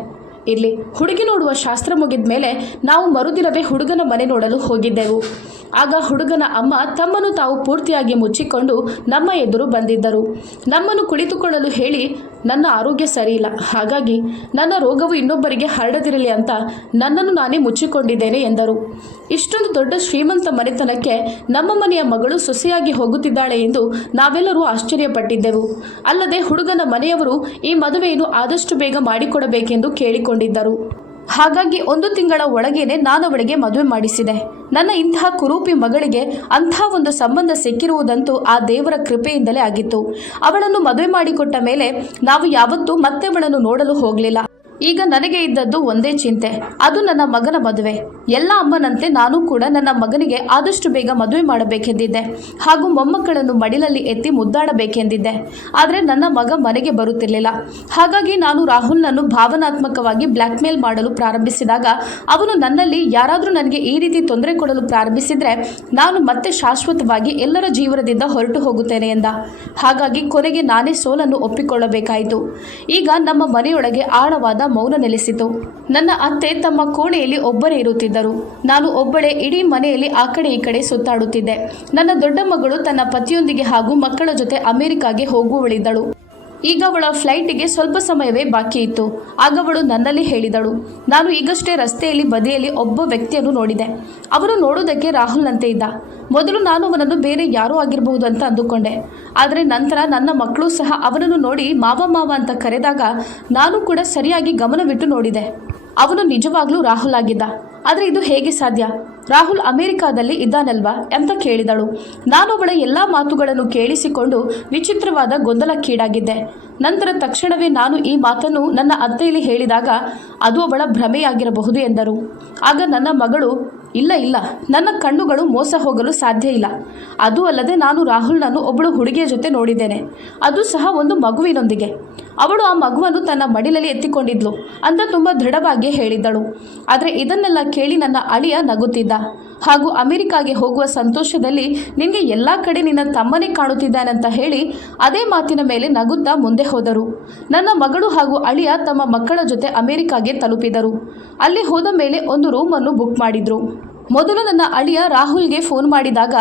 Speaker 1: ಇರಲಿ, ಹುಡುಗಿ ನೋಡುವ ಶಾಸ್ತ್ರ ಮುಗಿದ ಮೇಲೆ ನಾವು ಮರುದಿನವೇ ಹುಡುಗನ ಮನೆ ನೋಡಲು ಹೋಗಿದ್ದೆವು. ಆಗ ಹುಡುಗನ ಅಮ್ಮ ತಮ್ಮನ್ನು ತಾವು ಪೂರ್ತಿಯಾಗಿ ಮುಚ್ಚಿಕೊಂಡು ನಮ್ಮ ಎದುರು ಬಂದಿದ್ದರು. ನಮ್ಮನ್ನು ಕುಳಿತುಕೊಳ್ಳಲು ಹೇಳಿ, ನನ್ನ ಆರೋಗ್ಯ ಸರಿಯಿಲ್ಲ. ಹಾಗಾಗಿ ನನ್ನ ರೋಗವು ಇನ್ನೊಬ್ಬರಿಗೆ ಹರಡದಿರಲಿ ಅಂತ ನನ್ನನ್ನು ನಾನೇ ಮುಚ್ಚಿಕೊಂಡಿದ್ದೇನೆ ಎಂದರು. ಇಷ್ಟೊಂದು ದೊಡ್ಡ ಶ್ರೀಮಂತ ಮನೆತನಕ್ಕೆ ನಮ್ಮ ಮನೆಯ ಮಗಳು ಸೊಸೆಯಾಗಿ ಹೋಗುತ್ತಿದ್ದಾಳೆ ಎಂದು ನಾವೆಲ್ಲರೂ ಆಶ್ಚರ್ಯಪಟ್ಟಿದ್ದೆವು. ಅಲ್ಲದೆ ಹುಡುಗನ ಮನೆಯವರು ಈ ಮದುವೆಯನ್ನು ಆದಷ್ಟು ಬೇಗ ಮಾಡಿಕೊಡಬೇಕೆಂದು ಕೇಳಿಕೊಂಡಿದ್ದರು. ಹಾಗಾಗಿ ಒಂದು ತಿಂಗಳ ಒಳಗೇನೆ ನಾನು ಅವಳಿಗೆ ಮದುವೆ ಮಾಡಿಸಿದೆ. ನನ್ನ ಇಂತಹ ಕುರೂಪಿ ಮಗಳಿಗೆ ಅಂತಹ ಒಂದು ಸಂಬಂಧ ಸಿಕ್ಕಿರುವುದಂತೂ ಆ ದೇವರ ಕೃಪೆಯಿಂದಲೇ ಆಗಿತ್ತು. ಅವಳನ್ನು ಮದುವೆ ಮಾಡಿಕೊಟ್ಟ ಮೇಲೆ ನಾವು ಯಾವತ್ತೂ ಮತ್ತೆ ಅವಳನ್ನು ನೋಡಲು ಹೋಗಲಿಲ್ಲ. ಈಗ ನನಗೆ ಇದ್ದದ್ದು ಒಂದೇ ಚಿಂತೆ. ಅದು ನನ್ನ ಮಗನ ಮದುವೆ. ಎಲ್ಲ ಅಮ್ಮನಂತೆ ನಾನು ಕೂಡ ನನ್ನ ಮಗನಿಗೆ ಆದಷ್ಟು ಬೇಗ ಮದುವೆ ಮಾಡಬೇಕೆಂದಿದ್ದೆ. ಹಾಗೂ ಮೊಮ್ಮಕ್ಕಳನ್ನು ಮಡಿಲಲ್ಲಿ ಎತ್ತಿ ಮುದ್ದಾಡಬೇಕೆಂದಿದ್ದೆ. ಆದರೆ ನನ್ನ ಮಗ ಮನೆಗೆ ಬರುತ್ತಿರಲಿಲ್ಲ. ಹಾಗಾಗಿ ನಾನು ರಾಹುಲ್ನನ್ನು ಭಾವನಾತ್ಮಕವಾಗಿ ಬ್ಲ್ಯಾಕ್ಮೇಲ್ ಮಾಡಲು ಪ್ರಾರಂಭಿಸಿದಾಗ, ಅವನು ನನ್ನಲ್ಲಿ ಯಾರಾದರೂ ನನಗೆ ಈ ರೀತಿ ತೊಂದರೆ ಕೊಡಲು ಪ್ರಾರಂಭಿಸಿದರೆ, ನಾನು ಮತ್ತೆ ಶಾಶ್ವತವಾಗಿ ಎಲ್ಲರ ಜೀವನದಿಂದ ಹೊರಟು ಹೋಗುತ್ತೇನೆ ಎಂದ. ಹಾಗಾಗಿ ಕೊನೆಗೆ ನಾನೇ ಸೋಲನ್ನು ಒಪ್ಪಿಕೊಳ್ಳಬೇಕಾಯಿತು. ಈಗ ನಮ್ಮ ಮನೆಯೊಳಗೆ ಆಳವಾದ ಮೌನ ನೆಲೆಸಿತು. ನನ್ನ ಅತ್ತೆ ತಮ್ಮ ಕೋಣೆಯಲ್ಲಿ ಒಬ್ಬರೇ ಇರುತ್ತಿದ್ದರು. ನಾನು ಒಬ್ಬಳೇ ಇಡೀ ಮನೆಯಲ್ಲಿ ಆ ಕಡೆ ಈ ಕಡೆ ಸುತ್ತಾಡುತ್ತಿದ್ದೆ. ನನ್ನ ದೊಡ್ಡ ಮಗಳು ತನ್ನ ಪತಿಯೊಂದಿಗೆ ಹಾಗೂ ಮಕ್ಕಳ ಜೊತೆ ಅಮೆರಿಕಾಗೆ ಹೋಗುವಳಿದ್ದಳು. ಈಗ ಅವಳ ಫ್ಲೈಟಿಗೆ ಸ್ವಲ್ಪ ಸಮಯವೇ ಬಾಕಿ ಇತ್ತು. ಆಗ ಅವಳು ನನ್ನಲ್ಲಿ ಹೇಳಿದಳು, ನಾನು ಈಗಷ್ಟೇ ರಸ್ತೆಯಲ್ಲಿ ಬದಿಯಲ್ಲಿ ಒಬ್ಬ ವ್ಯಕ್ತಿಯನ್ನು ನೋಡಿದೆ. ಅವನು ನೋಡೋದಕ್ಕೆ ರಾಹುಲ್ನಂತೆ ಇದ್ದ. ಮೊದಲು ನಾನು ಅವನನ್ನು ಬೇರೆ ಯಾರೂ ಆಗಿರಬಹುದು ಅಂತ ಅಂದುಕೊಂಡೆ. ಆದರೆ ನಂತರ ನನ್ನ ಮಕ್ಕಳು ಸಹ ಅವನನ್ನು ನೋಡಿ ಮಾವ ಮಾವ ಅಂತ ಕರೆದಾಗ ನಾನು ಕೂಡ ಸರಿಯಾಗಿ ಗಮನವಿಟ್ಟು ನೋಡಿದೆ. ಅವನು ನಿಜವಾಗ್ಲೂ ರಾಹುಲ್ ಆಗಿದ್ದ. ಆದರೆ ಇದು ಹೇಗೆ ಸಾಧ್ಯ? ರಾಹುಲ್ ಅಮೆರಿಕಾದಲ್ಲಿ ಇದ್ದಾನಲ್ವಾ ಅಂತ ಕೇಳಿದಳು. ನಾನು ಅವಳ ಎಲ್ಲ ಮಾತುಗಳನ್ನು ಕೇಳಿಸಿಕೊಂಡು ವಿಚಿತ್ರವಾದ ಗೊಂದಲಕ್ಕೀಡಾಗಿದ್ದೆ. ನಂತರ ತಕ್ಷಣವೇ ನಾನು ಈ ಮಾತನ್ನು ನನ್ನ ಅತ್ತೆಯಲ್ಲಿ ಹೇಳಿದಾಗ ಅದು ಅವಳ ಭ್ರಮೆಯಾಗಿರಬಹುದು ಎಂದರು. ಆಗ ನನ್ನ ಮಗಳು, ಇಲ್ಲ ಇಲ್ಲ, ನನ್ನ ಕಣ್ಣುಗಳು ಮೋಸ ಹೋಗಲು ಸಾಧ್ಯ ಇಲ್ಲ. ಅದು ಅಲ್ಲದೆ ನಾನು ರಾಹುಲ್ನನ್ನು ಒಬ್ಬಳು ಹುಡುಗಿಯ ಜೊತೆ ನೋಡಿದ್ದೇನೆ. ಅದು ಸಹ ಒಂದು ಮಗುವಿನೊಂದಿಗೆ. ಅವಳು ಆ ಮಗುವನ್ನು ತನ್ನ ಮಡಿಲಲ್ಲಿ ಎತ್ತಿಕೊಂಡಿದ್ಲು. ಅಂತ ತುಂಬ ದೃಢವಾಗಿ ಹೇಳಿದ್ದಳು. ಆದರೆ ಇದನ್ನೆಲ್ಲ ಕೇಳಿ ನನ್ನ ಅಳಿಯ ನಗುತ್ತಿದ್ದ. ಹಾಗೂ ಅಮೆರಿಕಾಗೆ ಹೋಗುವ ಸಂತೋಷದಲ್ಲಿ, ನಿನಗೆ ಎಲ್ಲ ಕಡೆ ನಿನ್ನ ತಮ್ಮನೇ ಕಾಣುತ್ತಿದ್ದಾನಂತ ಹೇಳಿ ಅದೇ ಮಾತಿನ ಮೇಲೆ ನಗುತ್ತಾ ಮುಂದೆ ಹೋದರು. ನನ್ನ ಮಗಳು ಹಾಗೂ ಅಳಿಯ ತಮ್ಮ ಮಕ್ಕಳ ಜೊತೆ ಅಮೆರಿಕಾಗೆ ತಲುಪಿದರು. ಅಲ್ಲಿ ಹೋದ ಮೇಲೆ ಒಂದು ರೂಮನ್ನು ಬುಕ್ ಮಾಡಿದ್ರು. ಮೊದಲು ನನ್ನ ಅಳಿಯ ರಾಹುಲ್ಗೆ ಫೋನ್ ಮಾಡಿದಾಗ,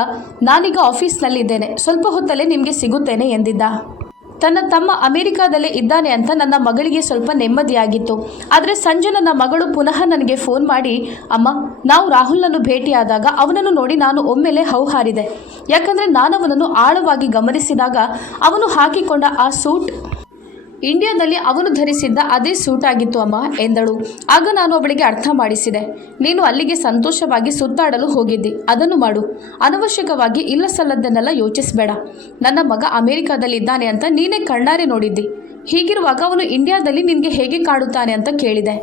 Speaker 1: ನಾನೀಗ ಆಫೀಸ್ನಲ್ಲಿದ್ದೇನೆ. ಸ್ವಲ್ಪ ಹೊತ್ತಲ್ಲೇ ನಿಮಗೆ ಸಿಗುತ್ತೇನೆ ಎಂದಿದ್ದ. ತನ್ನ ತಮ್ಮ ಅಮೆರಿಕಾದಲ್ಲೇ ಇದ್ದಾನೆ ಅಂತ ನನ್ನ ಮಗಳಿಗೆ ಸ್ವಲ್ಪ ನೆಮ್ಮದಿಯಾಗಿತ್ತು. ಆದರೆ ಸಂಜೆ ನನ್ನ ಮಗಳು ಪುನಃ ನನಗೆ ಫೋನ್ ಮಾಡಿ, ಅಮ್ಮ, ನಾವು ರಾಹುಲ್ನನ್ನು ಭೇಟಿಯಾದಾಗ ಅವನನ್ನು ನೋಡಿ ನಾನು ಒಮ್ಮೆಲೆ ಹೌಹಾರಿದೆ. ಯಾಕಂದರೆ ನಾನು ಅವನನ್ನು ಆಳವಾಗಿ ಗಮನಿಸಿದಾಗ ಅವನು ಹಾಕಿಕೊಂಡ ಆ ಸೂಟ್ ಇಂಡಿಯಾದಲ್ಲಿ ಅವನು ಧರಿಸಿದ್ದ ಅದೇ ಸೂಟ್ ಆಗಿತ್ತು ಅಮ್ಮ ಎಂದಳು. ಆಗ ನಾನು ಅವಳಿಗೆ ಅರ್ಥ ಮಾಡಿಸಿದೆ. ನೀನು ಅಲ್ಲಿಗೆ ಸಂತೋಷವಾಗಿ ಸುತ್ತಾಡಲು ಹೋಗಿದ್ದಿ. ಅದನ್ನು ಮಾಡು. ಅನವಶ್ಯಕವಾಗಿ ಇಲ್ಲ ಸಲ್ಲದ್ದನ್ನೆಲ್ಲ ಯೋಚಿಸಬೇಡ. ನನ್ನ ಮಗ ಅಮೆರಿಕಾದಲ್ಲಿದ್ದಾನೆ ಅಂತ ನೀನೇ ಕಣ್ಣಾರೆ ನೋಡಿದ್ದಿ. ಹೀಗಿರುವಾಗ ಅವನು ಇಂಡಿಯಾದಲ್ಲಿ ನಿನಗೆ ಹೇಗೆ ಕಾಡುತ್ತಾನೆ ಅಂತ ಕೇಳಿದೆ.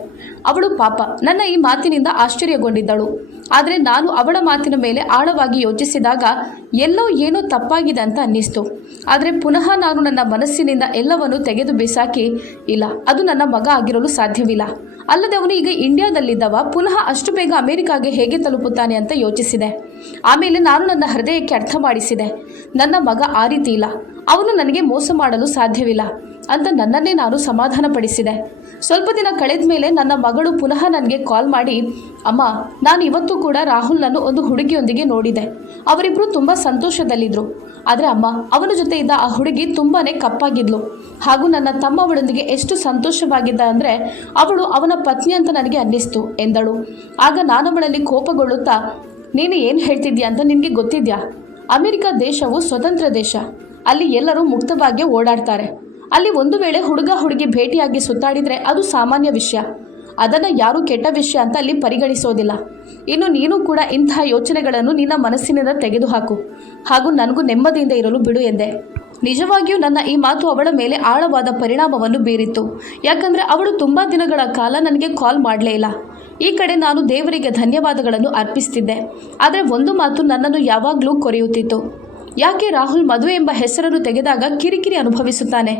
Speaker 1: ಅವಳು ಪಾಪ, ನನ್ನ ಈ ಮಾತಿನಿಂದ ಆಶ್ಚರ್ಯಗೊಂಡಿದ್ದಳು. ಆದರೆ ನಾನು ಅವಳ ಮಾತಿನ ಮೇಲೆ ಆಳವಾಗಿ ಯೋಚಿಸಿದಾಗ ಎಲ್ಲೋ ಏನೋ ತಪ್ಪಾಗಿದೆ ಅಂತ ಅನ್ನಿಸ್ತು. ಆದರೆ ಪುನಃ ನಾನು ನನ್ನ ಮನಸ್ಸಿನಿಂದ ಎಲ್ಲವನ್ನು ತೆಗೆದು ಬಿಸಾಕಿ, ಇಲ್ಲ, ಅದು ನನ್ನ ಮಗ ಆಗಿರಲು ಸಾಧ್ಯವಿಲ್ಲ. ಅಲ್ಲದೆ ಅವನು ಈಗ ಇಂಡಿಯಾದಲ್ಲಿದ್ದವ, ಪುನಃ ಅಷ್ಟು ಬೇಗ ಅಮೆರಿಕಾಗೆ ಹೇಗೆ ತಲುಪುತ್ತಾನೆ ಅಂತ ಯೋಚಿಸಿದೆ. ಆಮೇಲೆ ನಾನು ನನ್ನ ಹೃದಯಕ್ಕೆ ಅರ್ಥ ಮಾಡಿಸಿದೆ. ನನ್ನ ಮಗ ಆ ರೀತಿ ಇಲ್ಲ. ಅವನು ನನಗೆ ಮೋಸ ಮಾಡಲು ಸಾಧ್ಯವಿಲ್ಲ ಅಂತ ನನ್ನನ್ನೇ ನಾನು ಸಮಾಧಾನಪಡಿಸಿದೆ. ಸ್ವಲ್ಪ ದಿನ ಕಳೆದ ಮೇಲೆ ನನ್ನ ಮಗಳು ಪುನಃ ನನಗೆ ಕಾಲ್ ಮಾಡಿ, ಅಮ್ಮ, ನಾನು ಇವತ್ತು ಕೂಡ ರಾಹುಲ್ನನ್ನು ಒಂದು ಹುಡುಗಿಯೊಂದಿಗೆ ನೋಡಿದೆ. ಅವರಿಬ್ಬರು ತುಂಬ ಸಂತೋಷದಲ್ಲಿದ್ದರು ಆದರೆ ಅಮ್ಮ, ಅವನ ಜೊತೆ ಇದ್ದ ಆ ಹುಡುಗಿ ತುಂಬಾ ಕಪ್ಪಾಗಿದ್ಲು. ಹಾಗೂ ನನ್ನ ತಮ್ಮ ಅವಳೊಂದಿಗೆ ಎಷ್ಟು ಸಂತೋಷವಾಗಿದ್ದ ಅಂದರೆ, ಅವಳು ಅವನ ಪತ್ನಿ ಅಂತ ನನಗೆ ಅನ್ನಿಸ್ತು, ಎಂದಳು. ಆಗ ನಾನು ಅವಳಲ್ಲಿ ಕೋಪಗೊಳ್ಳುತ್ತಾ, ನೀನು ಏನು ಹೇಳ್ತಿದ್ಯಾ ಅಂತ ನಿನಗೆ ಗೊತ್ತಿದ್ಯಾ? ಅಮೆರಿಕ ದೇಶವು ಸ್ವತಂತ್ರ ದೇಶ. ಅಲ್ಲಿ ಎಲ್ಲರೂ ಮುಕ್ತವಾಗಿ ಓಡಾಡ್ತಾರೆ. ಅಲ್ಲಿ ಒಂದು ವೇಳೆ ಹುಡುಗ ಹುಡುಗಿ ಭೇಟಿಯಾಗಿ ಸುತ್ತಾಡಿದರೆ ಅದು ಸಾಮಾನ್ಯ ವಿಷಯ. ಅದನ್ನು ಯಾರೂ ಕೆಟ್ಟ ವಿಷಯ ಅಂತ ಅಲ್ಲಿ ಪರಿಗಣಿಸೋದಿಲ್ಲ. ಇನ್ನು ನೀನು ಕೂಡ ಇಂತಹ ಯೋಚನೆಗಳನ್ನು ನಿನ್ನ ಮನಸ್ಸಿನಿಂದ ತೆಗೆದುಹಾಕು. ಹಾಗೂ ನನಗೂ ನೆಮ್ಮದಿಯಿಂದ ಇರಲು ಬಿಡು ಎಂದೆ. ನಿಜವಾಗಿಯೂ ನನ್ನ ಈ ಮಾತು ಅವಳ ಮೇಲೆ ಆಳವಾದ ಪರಿಣಾಮವನ್ನು ಬೀರಿತ್ತು. ಯಾಕಂದರೆ ಅವಳು ತುಂಬ ದಿನಗಳ ಕಾಲ ನನಗೆ ಕಾಲ್ ಮಾಡಲೇ ಇಲ್ಲ. ಈ ಕಡೆ ನಾನು ದೇವರಿಗೆ ಧನ್ಯವಾದಗಳನ್ನು ಅರ್ಪಿಸ್ತಿದ್ದೆ. ಆದರೆ ಒಂದು ಮಾತು ನನ್ನನ್ನು ಯಾವಾಗಲೂ ಕೊರೆಯುತ್ತಿತ್ತು. ಯಾಕೆ ರಾಹುಲ್ ಮದುವೆ ಎಂಬ ಹೆಸರನ್ನು ತೆಗೆದಾಗ ಕಿರಿಕಿರಿ ಅನುಭವಿಸುತ್ತಾನೆ?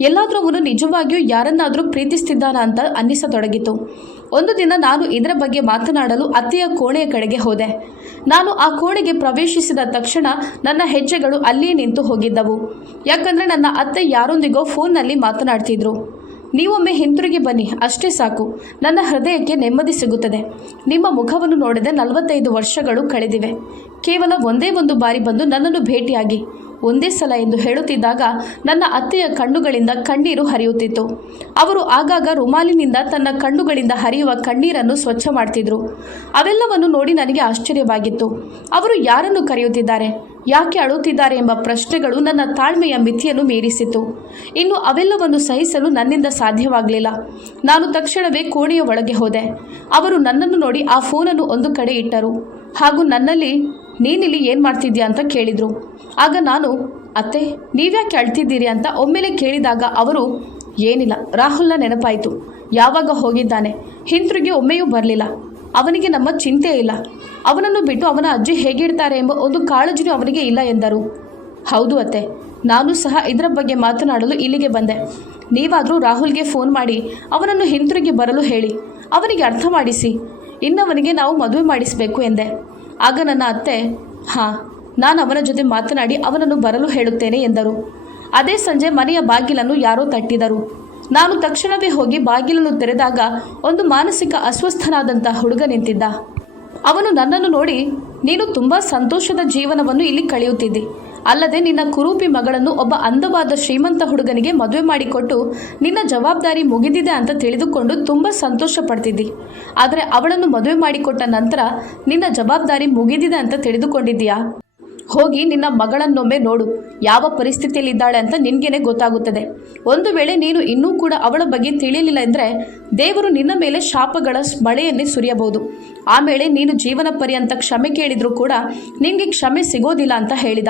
Speaker 1: ಎಲ್ಲಾದರೂ ಅವನು ನಿಜವಾಗಿಯೂ ಯಾರನ್ನಾದರೂ ಪ್ರೀತಿಸ್ತಿದ್ದಾನ ಅಂತ ಅನ್ನಿಸತೊಡಗಿತು. ಒಂದು ದಿನ ನಾನು ಇದರ ಬಗ್ಗೆ ಮಾತನಾಡಲು ಅತ್ತೆಯ ಕೋಣೆಯ ಕಡೆಗೆ ಹೋದೆ. ನಾನು ಆ ಕೋಣೆಗೆ ಪ್ರವೇಶಿಸಿದ ತಕ್ಷಣ ನನ್ನ ಹೆಜ್ಜೆಗಳು ಅಲ್ಲಿಯೇ ನಿಂತು ಹೋಗಿದ್ದವು. ಯಾಕಂದರೆ ನನ್ನ ಅತ್ತೆ ಯಾರೊಂದಿಗೋ ಫೋನ್ನಲ್ಲಿ ಮಾತನಾಡ್ತಿದ್ರು. ನೀವೊಮ್ಮೆ ಹಿಂತಿರುಗಿ ಬನ್ನಿ. ಅಷ್ಟೇ ಸಾಕು. ನನ್ನ ಹೃದಯಕ್ಕೆ ನೆಮ್ಮದಿ ಸಿಗುತ್ತದೆ. ನಿಮ್ಮ ಮುಖವನ್ನು ನೋಡದೆ ನಲವತ್ತೈದು ವರ್ಷಗಳು ಕಳೆದಿವೆ. ಕೇವಲ ಒಂದೇ ಒಂದು ಬಾರಿ ಬಂದು ನನ್ನನ್ನು ಭೇಟಿಯಾಗಿ. ಒಂದೇ ಸಲ ಎಂದು ಹೇಳುತ್ತಿದ್ದಾಗ ನನ್ನ ಅತ್ತೆಯ ಕಣ್ಣುಗಳಿಂದ ಕಣ್ಣೀರು ಹರಿಯುತ್ತಿತ್ತು. ಅವರು ಆಗಾಗ ರುಮಾಲಿನಿಂದ ತನ್ನ ಕಣ್ಣುಗಳಿಂದ ಹರಿಯುವ ಕಣ್ಣೀರನ್ನು ಸ್ವಚ್ಛ ಮಾಡ್ತಿದ್ರು. ಅವೆಲ್ಲವನ್ನು ನೋಡಿ ನನಗೆ ಆಶ್ಚರ್ಯವಾಗಿತ್ತು. ಅವರು ಯಾರನ್ನು ಕರೆಯುತ್ತಿದ್ದಾರೆ? ಯಾಕೆ ಅಳುತ್ತಿದ್ದಾರೆ ಎಂಬ ಪ್ರಶ್ನೆಗಳು ನನ್ನ ತಾಳ್ಮೆಯ ಮಿತಿಯನ್ನು ಮೀರಿಸಿತು ಇನ್ನು ಅವೆಲ್ಲವನ್ನು ಸಹಿಸಲು ನನ್ನಿಂದ ಸಾಧ್ಯವಾಗಲಿಲ್ಲ. ನಾನು ತಕ್ಷಣವೇ ಕೋಣೆಯ ಒಳಗೆ ಹೋದೆ. ಅವರು ನನ್ನನ್ನು ನೋಡಿ ಆ ಫೋನನ್ನು ಒಂದು ಕಡೆ ಇಟ್ಟರು. ಹಾಗೂ ನನ್ನಲ್ಲಿ ನೀನಿಲ್ಲಿ ಏನು ಮಾಡ್ತಿದ್ಯಾ ಅಂತ ಕೇಳಿದರು. ಆಗ ನಾನು, ಅತ್ತೆ, ನೀವ್ಯಾಕೆ ಅಳ್ತಿದ್ದೀರಿ ಅಂತ ಒಮ್ಮೆಲೆ ಕೇಳಿದಾಗ ಅವರು, ಏನಿಲ್ಲ, ರಾಹುಲ್ನ ನೆನಪಾಯಿತು. ಯಾವಾಗ ಹೋಗಿದ್ದಾನೆ? ಹಿಂತಿರುಗಿ ಒಮ್ಮೆಯೂ ಬರಲಿಲ್ಲ. ಅವನಿಗೆ ನಮ್ಮ ಚಿಂತೆ ಇಲ್ಲ. ಅವನನ್ನು ಬಿಟ್ಟು ಅವನ ಅಜ್ಜಿ ಹೇಗಿರ್ತಾರೆ ಎಂಬ ಒಂದು ಕಾಳಜಿನೂ ಅವನಿಗೆ ಇಲ್ಲ ಎಂದರು. ಹೌದು ಅತ್ತೆ, ನಾನು ಸಹ ಇದರ ಬಗ್ಗೆ ಮಾತನಾಡಲು ಇಲ್ಲಿಗೆ ಬಂದೆ. ನೀವಾದರೂ ರಾಹುಲ್ಗೆ ಫೋನ್ ಮಾಡಿ, ಅವನನ್ನು ಹಿಂತಿರುಗಿ ಬರಲು ಹೇಳಿ. ಅವನಿಗೆ ಅರ್ಥ ಮಾಡಿಸಿ. ಇನ್ನವನಿಗೆ ನಾವು ಮದುವೆ ಮಾಡಿಸಬೇಕು ಎಂದೆ. ಆಗ ನನ್ನ ಅತ್ತೆ, ಹಾಂ, ನಾನು ಅವನ ಜೊತೆ ಮಾತನಾಡಿ ಅವನನ್ನು ಬರಲು ಹೇಳುತ್ತೇನೆ ಎಂದರು. ಅದೇ ಸಂಜೆ ಮನೆಯ ಬಾಗಿಲನ್ನು ಯಾರೋ ತಟ್ಟಿದರು. ನಾನು ತಕ್ಷಣವೇ ಹೋಗಿ ಬಾಗಿಲನ್ನು ತೆರೆದಾಗ ಒಂದು ಮಾನಸಿಕ ಅಸ್ವಸ್ಥನಾದಂಥ ಹುಡುಗ ನಿಂತಿದ್ದ. ಅವನು ನನ್ನನ್ನು ನೋಡಿ, ನೀನು ತುಂಬ ಸಂತೋಷದ ಜೀವನವನ್ನು ಇಲ್ಲಿ ಕಳೆಯುತ್ತಿದ್ದಿ. ಅಲ್ಲದೆ ನಿನ್ನ ಕುರೂಪಿ ಮಗಳನ್ನು ಒಬ್ಬ ಅಂದವಾದ ಶ್ರೀಮಂತ ಹುಡುಗನಿಗೆ ಮದುವೆ ಮಾಡಿಕೊಟ್ಟು ನಿನ್ನ ಜವಾಬ್ದಾರಿ ಮುಗಿದಿದೆ ಅಂತ ತಿಳಿದುಕೊಂಡು ತುಂಬ ಸಂತೋಷ ಪಡ್ತಿದ್ದಿ. ಆದರೆ ಅವಳನ್ನು ಮದುವೆ ಮಾಡಿಕೊಟ್ಟ ನಂತರ ನಿನ್ನ ಜವಾಬ್ದಾರಿ ಮುಗಿದಿದೆ ಅಂತ ತಿಳಿದುಕೊಂಡಿದ್ದೀಯಾ? ಹೋಗಿ ನಿನ್ನ ಮಗಳನ್ನೊಮ್ಮೆ ನೋಡು. ಯಾವ ಪರಿಸ್ಥಿತಿಯಲ್ಲಿದ್ದಾಳೆ ಅಂತ ನಿನಗೇನೆ ಗೊತ್ತಾಗುತ್ತದೆ. ಒಂದು ವೇಳೆ ನೀನು ಇನ್ನೂ ಕೂಡ ಅವಳ ಬಗ್ಗೆ ತಿಳಿಯಲಿಲ್ಲ ಅಂದರೆ ದೇವರು ನಿನ್ನ ಮೇಲೆ ಶಾಪಗಳ ಮಳೆಯನ್ನೇ ಸುರಿಯಬಹುದು. ಆಮೇಲೆ ನೀನು ಜೀವನ ಪರ್ಯಂತ ಕ್ಷಮೆ ಕೇಳಿದರೂ ಕೂಡ ನಿನಗೆ ಕ್ಷಮೆ ಸಿಗೋದಿಲ್ಲ ಅಂತ ಹೇಳಿದ.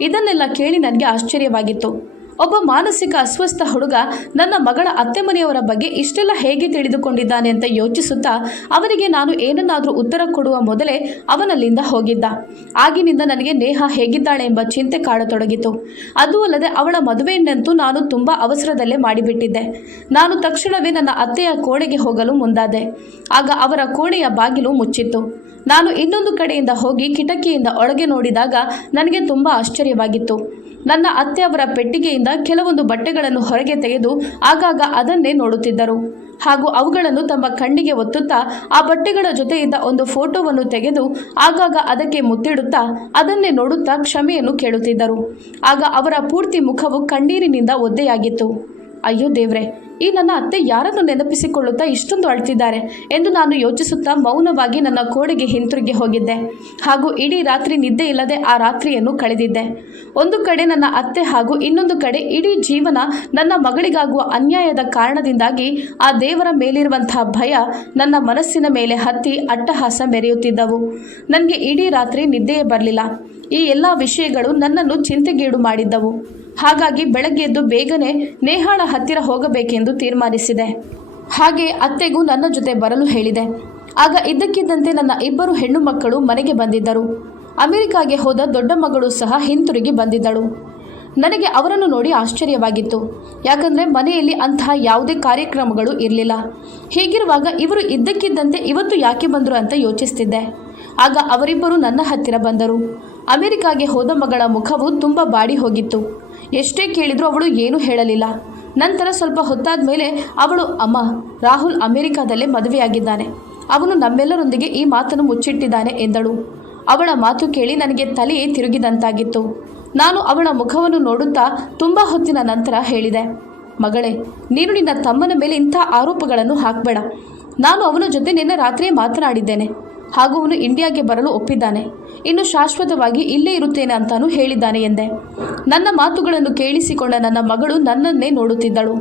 Speaker 1: ಇದನ್ನೆಲ್ಲ ಕೇಳಿ ನನಗೆ ಆಶ್ಚರ್ಯವಾಗಿತ್ತು. ಒಬ್ಬ ಮಾನಸಿಕ ಅಸ್ವಸ್ಥ ಹುಡುಗ ನನ್ನ ಮಗಳ ಅತ್ತೆ ಮನೆಯವರ ಬಗ್ಗೆ ಇಷ್ಟೆಲ್ಲ ಹೇಗೆ ತಿಳಿದುಕೊಂಡಿದ್ದಾನೆ ಅಂತ ಯೋಚಿಸುತ್ತಾ ಅವನಿಗೆ ನಾನು ಏನನ್ನಾದರೂ ಉತ್ತರ ಕೊಡುವ ಮೊದಲೇ ಅವನಲ್ಲಿಂದ ಹೋಗಿದ್ದ. ಆಗಿನಿಂದ ನನಗೆ ನೇಹ ಹೇಗಿದ್ದಾಳೆ ಎಂಬ ಚಿಂತೆ ಕಾಡತೊಡಗಿತು. ಅದೂ ಅಲ್ಲದೆ ಅವಳ ಮದುವೆಯನ್ನಂತೂ ನಾನು ತುಂಬ ಅವಸರದಲ್ಲೇ ಮಾಡಿಬಿಟ್ಟಿದ್ದೆ. ನಾನು ತಕ್ಷಣವೇ ನನ್ನ ಅತ್ತೆಯ ಕೋಣೆಗೆ ಹೋಗಲು ಮುಂದಾದೆ. ಆಗ ಅವರ ಕೋಣೆಯ ಬಾಗಿಲು ಮುಚ್ಚಿತ್ತು. ನಾನು ಇನ್ನೊಂದು ಕಡೆಯಿಂದ ಹೋಗಿ ಕಿಟಕಿಯಿಂದ ಒಳಗೆ ನೋಡಿದಾಗ ನನಗೆ ತುಂಬ ಆಶ್ಚರ್ಯವಾಗಿತ್ತು. ನನ್ನ ಅತ್ತೆ ಅವರ ಪೆಟ್ಟಿಗೆಯಿಂದ ಕೆಲವೊಂದು ಬಟ್ಟೆಗಳನ್ನು ಹೊರಗೆ ತೆಗೆದು ಆಗಾಗ ಅದನ್ನೇ ನೋಡುತ್ತಿದ್ದರು. ಹಾಗೂ ಅವುಗಳನ್ನು ತಮ್ಮ ಕಣ್ಣಿಗೆ ಒತ್ತುತ್ತಾ ಆ ಬಟ್ಟೆಗಳ ಜೊತೆ ಒಂದು ಫೋಟೋವನ್ನು ತೆಗೆದು ಆಗಾಗ ಅದಕ್ಕೆ ಮುತ್ತಿಡುತ್ತಾ ಅದನ್ನೇ ನೋಡುತ್ತಾ ಕ್ಷಮೆಯನ್ನು ಕೇಳುತ್ತಿದ್ದರು. ಆಗ ಅವರ ಪೂರ್ತಿ ಮುಖವು ಕಣ್ಣೀರಿನಿಂದ ಒದ್ದೆಯಾಗಿತ್ತು. ಅಯ್ಯೋ ದೇವ್ರೆ, ಈ ನನ್ನ ಅತ್ತೆ ಯಾರನ್ನು ನೆನಪಿಸಿಕೊಳ್ಳುತ್ತಾ ಇಷ್ಟೊಂದು ಅಳ್ತಿದ್ದಾರೆ ಎಂದು ನಾನು ಯೋಚಿಸುತ್ತಾ ಮೌನವಾಗಿ ನನ್ನ ಕೋಣೆಗೆ ಹಿಂತಿರುಗಿ ಹೋಗಿದ್ದೆ. ಹಾಗೂ ಇಡೀ ರಾತ್ರಿ ನಿದ್ದೆ ಇಲ್ಲದೆ ಆ ರಾತ್ರಿಯನ್ನು ಕಳೆದಿದ್ದೆ. ಒಂದು ಕಡೆ ನನ್ನ ಅತ್ತೆ ಹಾಗೂ ಇನ್ನೊಂದು ಕಡೆ ಇಡೀ ಜೀವನ ನನ್ನ ಮಗಳಿಗಾಗುವ ಅನ್ಯಾಯದ ಕಾರಣದಿಂದಾಗಿ ಆ ದೇವರ ಮೇಲಿರುವಂತಹ ಭಯ ನನ್ನ ಮನಸ್ಸಿನ ಮೇಲೆ ಹತ್ತಿ ಅಟ್ಟಹಾಸ ಮೆರೆಯುತ್ತಿದ್ದವು. ನನಗೆ ಇಡೀ ರಾತ್ರಿ ನಿದ್ದೆಯೇ ಬರಲಿಲ್ಲ. ಈ ಎಲ್ಲ ವಿಷಯಗಳು ನನ್ನನ್ನು ಚಿಂತೆಗೀಡು ಮಾಡಿದ್ದವು. ಹಾಗಾಗಿ ಬೆಳಗ್ಗೆ ಎದ್ದು ಬೇಗನೆ ನೇಹಾಳ ಹತ್ತಿರ ಹೋಗಬೇಕೆಂದು ತೀರ್ಮಾನಿಸಿದೆ. ಹಾಗೆ ಅತ್ತೆಗೂ ನನ್ನ ಜೊತೆ ಬರಲು ಹೇಳಿದೆ. ಆಗ ಇದ್ದಕ್ಕಿದ್ದಂತೆ ನನ್ನ ಇಬ್ಬರು ಹೆಣ್ಣು ಮಕ್ಕಳು ಮನೆಗೆ ಬಂದಿದ್ದರು. ಅಮೆರಿಕಾಗೆ ಹೋದ ದೊಡ್ಡ ಮಗಳು ಸಹ ಹಿಂತಿರುಗಿ ಬಂದಿದ್ದಳು. ನನಗೆ ಅವರನ್ನು ನೋಡಿ ಆಶ್ಚರ್ಯವಾಗಿತ್ತು. ಯಾಕಂದರೆ ಮನೆಯಲ್ಲಿ ಅಂತಹ ಯಾವುದೇ ಕಾರ್ಯಕ್ರಮಗಳು ಇರಲಿಲ್ಲ. ಹೀಗಿರುವಾಗ ಇವರು ಇದ್ದಕ್ಕಿದ್ದಂತೆ ಇವತ್ತು ಯಾಕೆ ಬಂದರು ಅಂತ ಯೋಚಿಸ್ತಿದ್ದೆ. ಆಗ ಅವರಿಬ್ಬರು ನನ್ನ ಹತ್ತಿರ ಬಂದರು. ಅಮೆರಿಕಾಗೆ ಹೋದ ಮಗಳ ಮುಖವು ತುಂಬ ಬಾಡಿ ಹೋಗಿತ್ತು. ಎಷ್ಟೇ ಕೇಳಿದರೂ ಅವಳು ಏನೂ ಹೇಳಲಿಲ್ಲ. ನಂತರ ಸ್ವಲ್ಪ ಹೊತ್ತಾದ ಮೇಲೆ ಅವಳು, ಅಮ್ಮ, ರಾಹುಲ್ ಅಮೆರಿಕಾದಲ್ಲೇ ಮದುವೆಯಾಗಿದ್ದಾನೆ. ಅವನು ನಮ್ಮೆಲ್ಲರೊಂದಿಗೆ ಈ ಮಾತನ್ನು ಮುಚ್ಚಿಟ್ಟಿದ್ದಾನೆ, ಎಂದಳು. ಅವಳ ಮಾತು ಕೇಳಿ ನನಗೆ ತಲೆಯೇ ತಿರುಗಿದಂತಾಗಿತ್ತು. ನಾನು ಅವಳ ಮುಖವನ್ನು ನೋಡುತ್ತಾ ತುಂಬ ಹೊತ್ತಿನ ನಂತರ ಹೇಳಿದೆ, ಮಗಳೇ, ನೀನು ನಿನ್ನ ತಮ್ಮನ ಮೇಲೆ ಇಂಥ ಆರೋಪಗಳನ್ನು ಹಾಕಬೇಡ. ನಾನು ಅವನ ಜೊತೆ ನಿನ್ನೆ ರಾತ್ರಿಯೇ ಮಾತನಾಡಿದ್ದೇನೆ. ಹಾಗೂ ಅವನು ಇಂಡಿಯಾಗೆ ಬರಲು ಒಪ್ಪಿದ್ದಾನೆ. ಇನ್ನು ಶಾಶ್ವತವಾಗಿ ಇಲ್ಲೇ ಇರುತ್ತೇನೆ ಅಂತಾನು ಹೇಳಿದ್ದಾನೆ ಎಂದೆ. ನನ್ನ ಮಾತುಗಳನ್ನು ಕೇಳಿಸಿಕೊಂಡ ನನ್ನ ಮಗಳು ನನ್ನನ್ನೇ ನೋಡುತ್ತಿದ್ದಳು.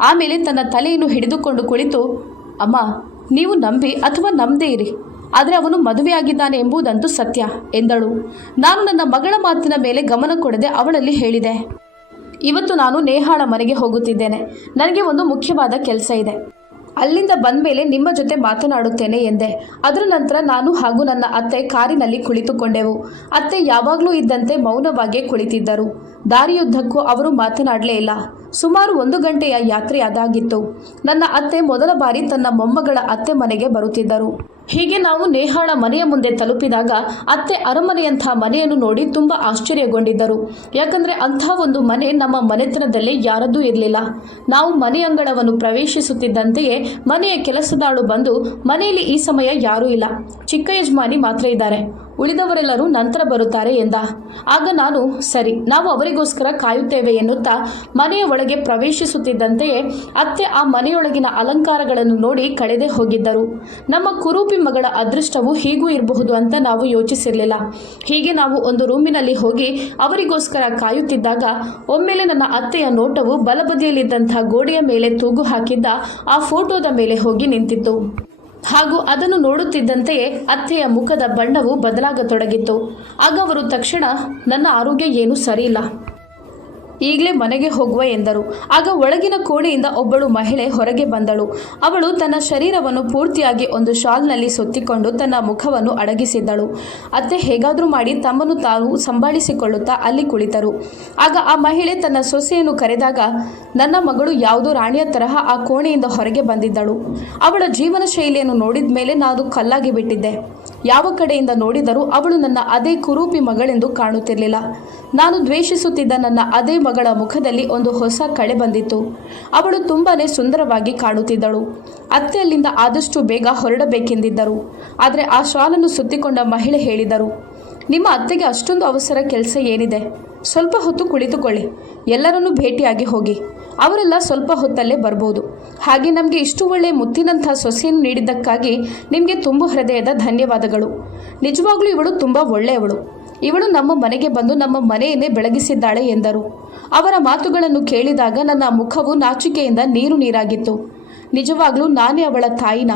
Speaker 1: ಆಮೇಲೆ ತನ್ನ ತಲೆಯನ್ನು ಹಿಡಿದುಕೊಂಡು ಕುಳಿತು, ಅಮ್ಮ, ನೀವು ನಂಬಿ ಅಥವಾ ನಂಬದೇ ಇರಿ, ಆದರೆ ಅವನು ಮದುವೆಯಾಗಿದ್ದಾನೆ ಎಂಬುದಂತೂ ಸತ್ಯ, ಎಂದಳು. ನಾನು ನನ್ನ ಮಗಳ ಮಾತಿನ ಮೇಲೆ ಗಮನ ಕೊಡದೆ ಅವಳಲ್ಲಿ ಹೇಳಿದೆ. ಇವತ್ತು ನಾನು ನೇಹಾಳ ಮನೆಗೆ ಹೋಗುತ್ತಿದ್ದೇನೆ. ನನಗೆ ಒಂದು ಮುಖ್ಯವಾದ ಕೆಲಸ ಇದೆ. ಅಲ್ಲಿಂದ ಬಂದ ಮೇಲೆ ನಿಮ್ಮ ಜೊತೆ ಮಾತನಾಡುತ್ತೇನೆ ಎಂದೆ. ಅದರ ನಂತರ ನಾನು ಹಾಗೂ ನನ್ನ ಅತ್ತೆ ಕಾರಿನಲ್ಲಿ ಕುಳಿತುಕೊಂಡೆವು. ಅತ್ತೆ ಯಾವಾಗಲೂ ಇದ್ದಂತೆ ಮೌನವಾಗಿ ಕುಳಿತಿದ್ದರು. ದಾರಿಯುದ್ದಕ್ಕೂ ಅವರು ಮಾತನಾಡಲೇ ಇಲ್ಲ. ಸುಮಾರು ಒಂದು ಗಂಟೆಯ ಯಾತ್ರೆ ಅದಾಗಿತ್ತು ನನ್ನ ಅತ್ತೆ ಮೊದಲ ಬಾರಿ ತನ್ನ ಮೊಮ್ಮಗಳ ಅತ್ತೆ ಮನೆಗೆ ಬರುತ್ತಿದ್ದರು. ಹೀಗೆ ನಾವು ನೇಹಾಳ ಮನೆಯ ಮುಂದೆ ತಲುಪಿದಾಗ ಅತ್ತೆ ಅರಮನೆಯಂಥ ಮನೆಯನ್ನು ನೋಡಿ ತುಂಬ ಆಶ್ಚರ್ಯಗೊಂಡಿದ್ದರು. ಯಾಕಂದರೆ ಅಂಥ ಒಂದು ಮನೆ ನಮ್ಮ ಮನೆತನದಲ್ಲಿ ಯಾರದ್ದೂ ಇರಲಿಲ್ಲ. ನಾವು ಮನೆ ಅಂಗಳವನ್ನು ಪ್ರವೇಶಿಸುತ್ತಿದ್ದಂತೆಯೇ ಮನೆಯ ಕೆಲಸದಾಳು ಬಂದು ಮನೆಯಲ್ಲಿ ಈ ಸಮಯ ಯಾರೂ ಇಲ್ಲ. ಚಿಕ್ಕ ಯಜಮಾನಿ ಮಾತ್ರ ಇದ್ದಾರೆ. ಉಳಿದವರೆಲ್ಲರೂ ನಂತರ ಬರುತ್ತಾರೆ ಎಂದ. ಆಗ ನಾನು, ಸರಿ, ನಾವು ಅವರಿಗೋಸ್ಕರ ಕಾಯುತ್ತೇವೆ ಎನ್ನುತ್ತಾ ಮನೆಯ ಒಳಗೆ ಪ್ರವೇಶಿಸುತ್ತಿದ್ದಂತೆಯೇ ಅತ್ತೆ ಆ ಮನೆಯೊಳಗಿನ ಅಲಂಕಾರಗಳನ್ನು ನೋಡಿ ಕಳೆದೇ ಹೋಗಿದ್ದರು. ನಮ್ಮ ಕುರೂಪಿ ಮಗಳ ಅದೃಷ್ಟವು ಹೀಗೂ ಇರಬಹುದು ಅಂತ ನಾವು ಯೋಚಿಸಿರಲಿಲ್ಲ. ಹೀಗೆ ನಾವು ಒಂದು ರೂಮಿನಲ್ಲಿ ಹೋಗಿ ಅವರಿಗೋಸ್ಕರ ಕಾಯುತ್ತಿದ್ದಾಗ ಒಮ್ಮೆಲೆ ನನ್ನ ಅತ್ತೆಯ ನೋಟವು ಬಲಬದಿಯಲ್ಲಿದ್ದಂಥ ಗೋಡೆಯ ಮೇಲೆ ತೂಗು ಹಾಕಿದ್ದ ಆ ಫೋಟೋದ ಮೇಲೆ ಹೋಗಿ ನಿಂತಿತ್ತು. ಹಾಗೂ ಅದನ್ನು ನೋಡುತ್ತಿದ್ದಂತೆಯೇ ಅತ್ತೆಯ ಮುಖದ ಬಣ್ಣವು ಬದಲಾಗತೊಡಗಿತ್ತು. ಆಗ ಅವರು ತಕ್ಷಣ ನನ್ನ ಆರೋಗ್ಯ ಏನೂ ಸರಿಯಿಲ್ಲ. ಈಗಲೇ ಮನೆಗೆ ಹೋಗುವ ಎಂದರು. ಆಗ ಒಳಗಿನ ಕೋಣೆಯಿಂದ ಒಬ್ಬಳು ಮಹಿಳೆ ಹೊರಗೆ ಬಂದಳು. ಅವಳು ತನ್ನ ಶರೀರವನ್ನು ಪೂರ್ತಿಯಾಗಿ ಒಂದು ಶಾಲ್ನಲ್ಲಿ ಸುತ್ತಿಕೊಂಡು ತನ್ನ ಮುಖವನ್ನು ಅಡಗಿಸಿದ್ದಳು. ಅತ್ತೆ ಹೇಗಾದರೂ ಮಾಡಿ ತಮ್ಮನ್ನು ತಾನು ಸಂಭಾಳಿಸಿಕೊಳ್ಳುತ್ತಾ ಅಲ್ಲಿ ಕುಳಿತರು. ಆಗ ಆ ಮಹಿಳೆ ತನ್ನ ಸೊಸೆಯನ್ನು ಕರೆದಾಗ, ನನ್ನ ಮಗಳು ಯಾವುದೋ ರಾಣಿಯ ತರಹ ಆ ಕೋಣೆಯಿಂದ ಹೊರಗೆ ಬಂದಿದ್ದಳು. ಅವಳ ಜೀವನ ಶೈಲಿಯನ್ನು ನೋಡಿದ ಮೇಲೆ ನಾನು ಕಲ್ಲಾಗಿ ಬಿಟ್ಟಿದ್ದೆ. ಯಾವ ಕಡೆಯಿಂದ ನೋಡಿದರೂ ಅವಳು ನನ್ನ ಅದೇ ಕುರೂಪಿ ಮಗಳೆಂದು ಕಾಣುತ್ತಿರಲಿಲ್ಲ. ನಾನು ದ್ವೇಷಿಸುತ್ತಿದ್ದ ನನ್ನ ಅದೇ ಮಗಳ ಮುಖದಲ್ಲಿ ಒಂದು ಹೊಸ ಕಳೆ ಬಂದಿತ್ತು. ಅವಳು ತುಂಬಾನೇ ಸುಂದರವಾಗಿ ಕಾಣುತ್ತಿದ್ದಳು. ಅತ್ತೆ ಅಲ್ಲಿಂದ ಆದಷ್ಟು ಬೇಗ ಹೊರಡಬೇಕೆಂದಿದ್ದರು. ಆದರೆ ಆ ಶಾಲನ್ನು ಸುತ್ತಿಕೊಂಡ ಮಹಿಳೆ ಹೇಳಿದರು, ನಿಮ್ಮ ಅತ್ತೆಗೆ ಅಷ್ಟೊಂದು ಅವಸರ, ಕೆಲಸ ಏನಿದೆ? ಸ್ವಲ್ಪ ಹೊತ್ತು ಕುಳಿತುಕೊಳ್ಳಿ. ಎಲ್ಲರನ್ನೂ ಭೇಟಿಯಾಗಿ ಹೋಗಿ. ಅವರೆಲ್ಲ ಸ್ವಲ್ಪ ಹೊತ್ತಲ್ಲೇ ಬರ್ಬೋದು. ಹಾಗೆ ನಮಗೆ ಇಷ್ಟು ಒಳ್ಳೆಯ ಮುತ್ತಿನಂಥ ಸೊಸೆಯನ್ನು ನೀಡಿದ್ದಕ್ಕಾಗಿ ನಿಮಗೆ ತುಂಬು ಹೃದಯದ ಧನ್ಯವಾದಗಳು. ನಿಜವಾಗ್ಲೂ ಇವಳು ತುಂಬ ಒಳ್ಳೆಯವಳು. ಇವಳು ನಮ್ಮ ಮನೆಗೆ ಬಂದು ನಮ್ಮ ಮನೆಯನ್ನೇ ಬೆಳಗಿಸಿದ್ದಾಳೆ ಎಂದರು. ಅವರ ಮಾತುಗಳನ್ನು ಕೇಳಿದಾಗ ನನ್ನ ಮುಖವು ನಾಚಿಕೆಯಿಂದ ನೀರು ನೀರಾಗಿತ್ತು. ನಿಜವಾಗ್ಲೂ ನಾನೇ ಅವಳ ತಾಯಿನ?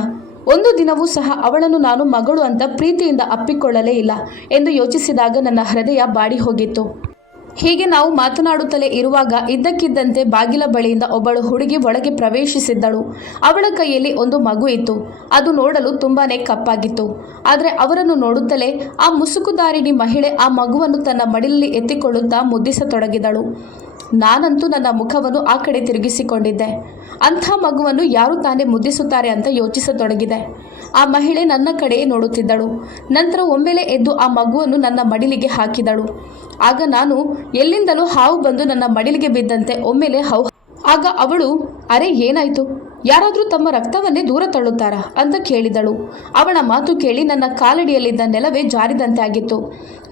Speaker 1: ಒಂದು ದಿನವೂ ಸಹ ಅವಳನ್ನು ನಾನು ಮಗಳು ಅಂತ ಪ್ರೀತಿಯಿಂದ ಅಪ್ಪಿಕೊಳ್ಳಲೇ ಇಲ್ಲ ಎಂದು ಯೋಚಿಸಿದಾಗ ನನ್ನ ಹೃದಯ ಬಾಡಿ ಹೋಗಿತ್ತು. ಹೀಗೆ ನಾವು ಮಾತನಾಡುತ್ತಲೇ ಇರುವಾಗ ಇದ್ದಕ್ಕಿದ್ದಂತೆ ಬಾಗಿಲ ಬಳಿಯಿಂದ ಒಬ್ಬಳು ಹುಡುಗಿ ಒಳಗೆ ಪ್ರವೇಶಿಸಿದ್ದಳು. ಅವಳ ಕೈಯಲ್ಲಿ ಒಂದು ಮಗು ಇತ್ತು. ಅದು ನೋಡಲು ತುಂಬಾನೇ ಕಪ್ಪಾಗಿತ್ತು. ಆದರೆ ಅವರನ್ನು ನೋಡುತ್ತಲೇ ಆ ಮುಸುಕುದಾರಿಣಿ ಮಹಿಳೆ ಆ ಮಗುವನ್ನು ತನ್ನ ಮಡಿಲಲ್ಲಿ ಎತ್ತಿಕೊಳ್ಳುತ್ತಾ ಮುದ್ದಿಸತೊಡಗಿದಳು. ನಾನಂತೂ ನನ್ನ ಮುಖವನ್ನು ಆ ಕಡೆ ತಿರುಗಿಸಿಕೊಂಡಿದ್ದೆ. ಅಂಥ ಮಗುವನ್ನು ಯಾರು ತಾನೇ ಮುದ್ದಿಸುತ್ತಾರೆ ಅಂತ ಯೋಚಿಸತೊಡಗಿದೆ. ಆ ಮಹಿಳೆ ನನ್ನ ಕಡೆಯೇ ನೋಡುತ್ತಿದ್ದಳು. ನಂತರ ಒಮ್ಮೆಲೆ ಎದ್ದು ಆ ಮಗುವನ್ನು ನನ್ನ ಮಡಿಲಿಗೆ ಹಾಕಿದಳು. ಆಗ ನಾನು, ಎಲ್ಲಿಂದಲೂ ಹಾವು ಬಂದು ನನ್ನ ಮಡಿಲಿಗೆ ಬಿದ್ದಂತೆ ಒಮ್ಮೆಲೆ ಹೌ ಆಗ ಅವಳು, ಅರೆ, ಏನಾಯ್ತು? ಯಾರಾದರೂ ತಮ್ಮ ರಕ್ತವನ್ನೇ ದೂರ ತಳ್ಳುತ್ತಾರಾ ಅಂತ ಕೇಳಿದಳು. ಅವಳ ಮಾತು ಕೇಳಿ ನನ್ನ ಕಾಲಡಿಯಲ್ಲಿದ್ದ ನೆಲವೇ ಜಾರಿದಂತೆ ಆಗಿತ್ತು.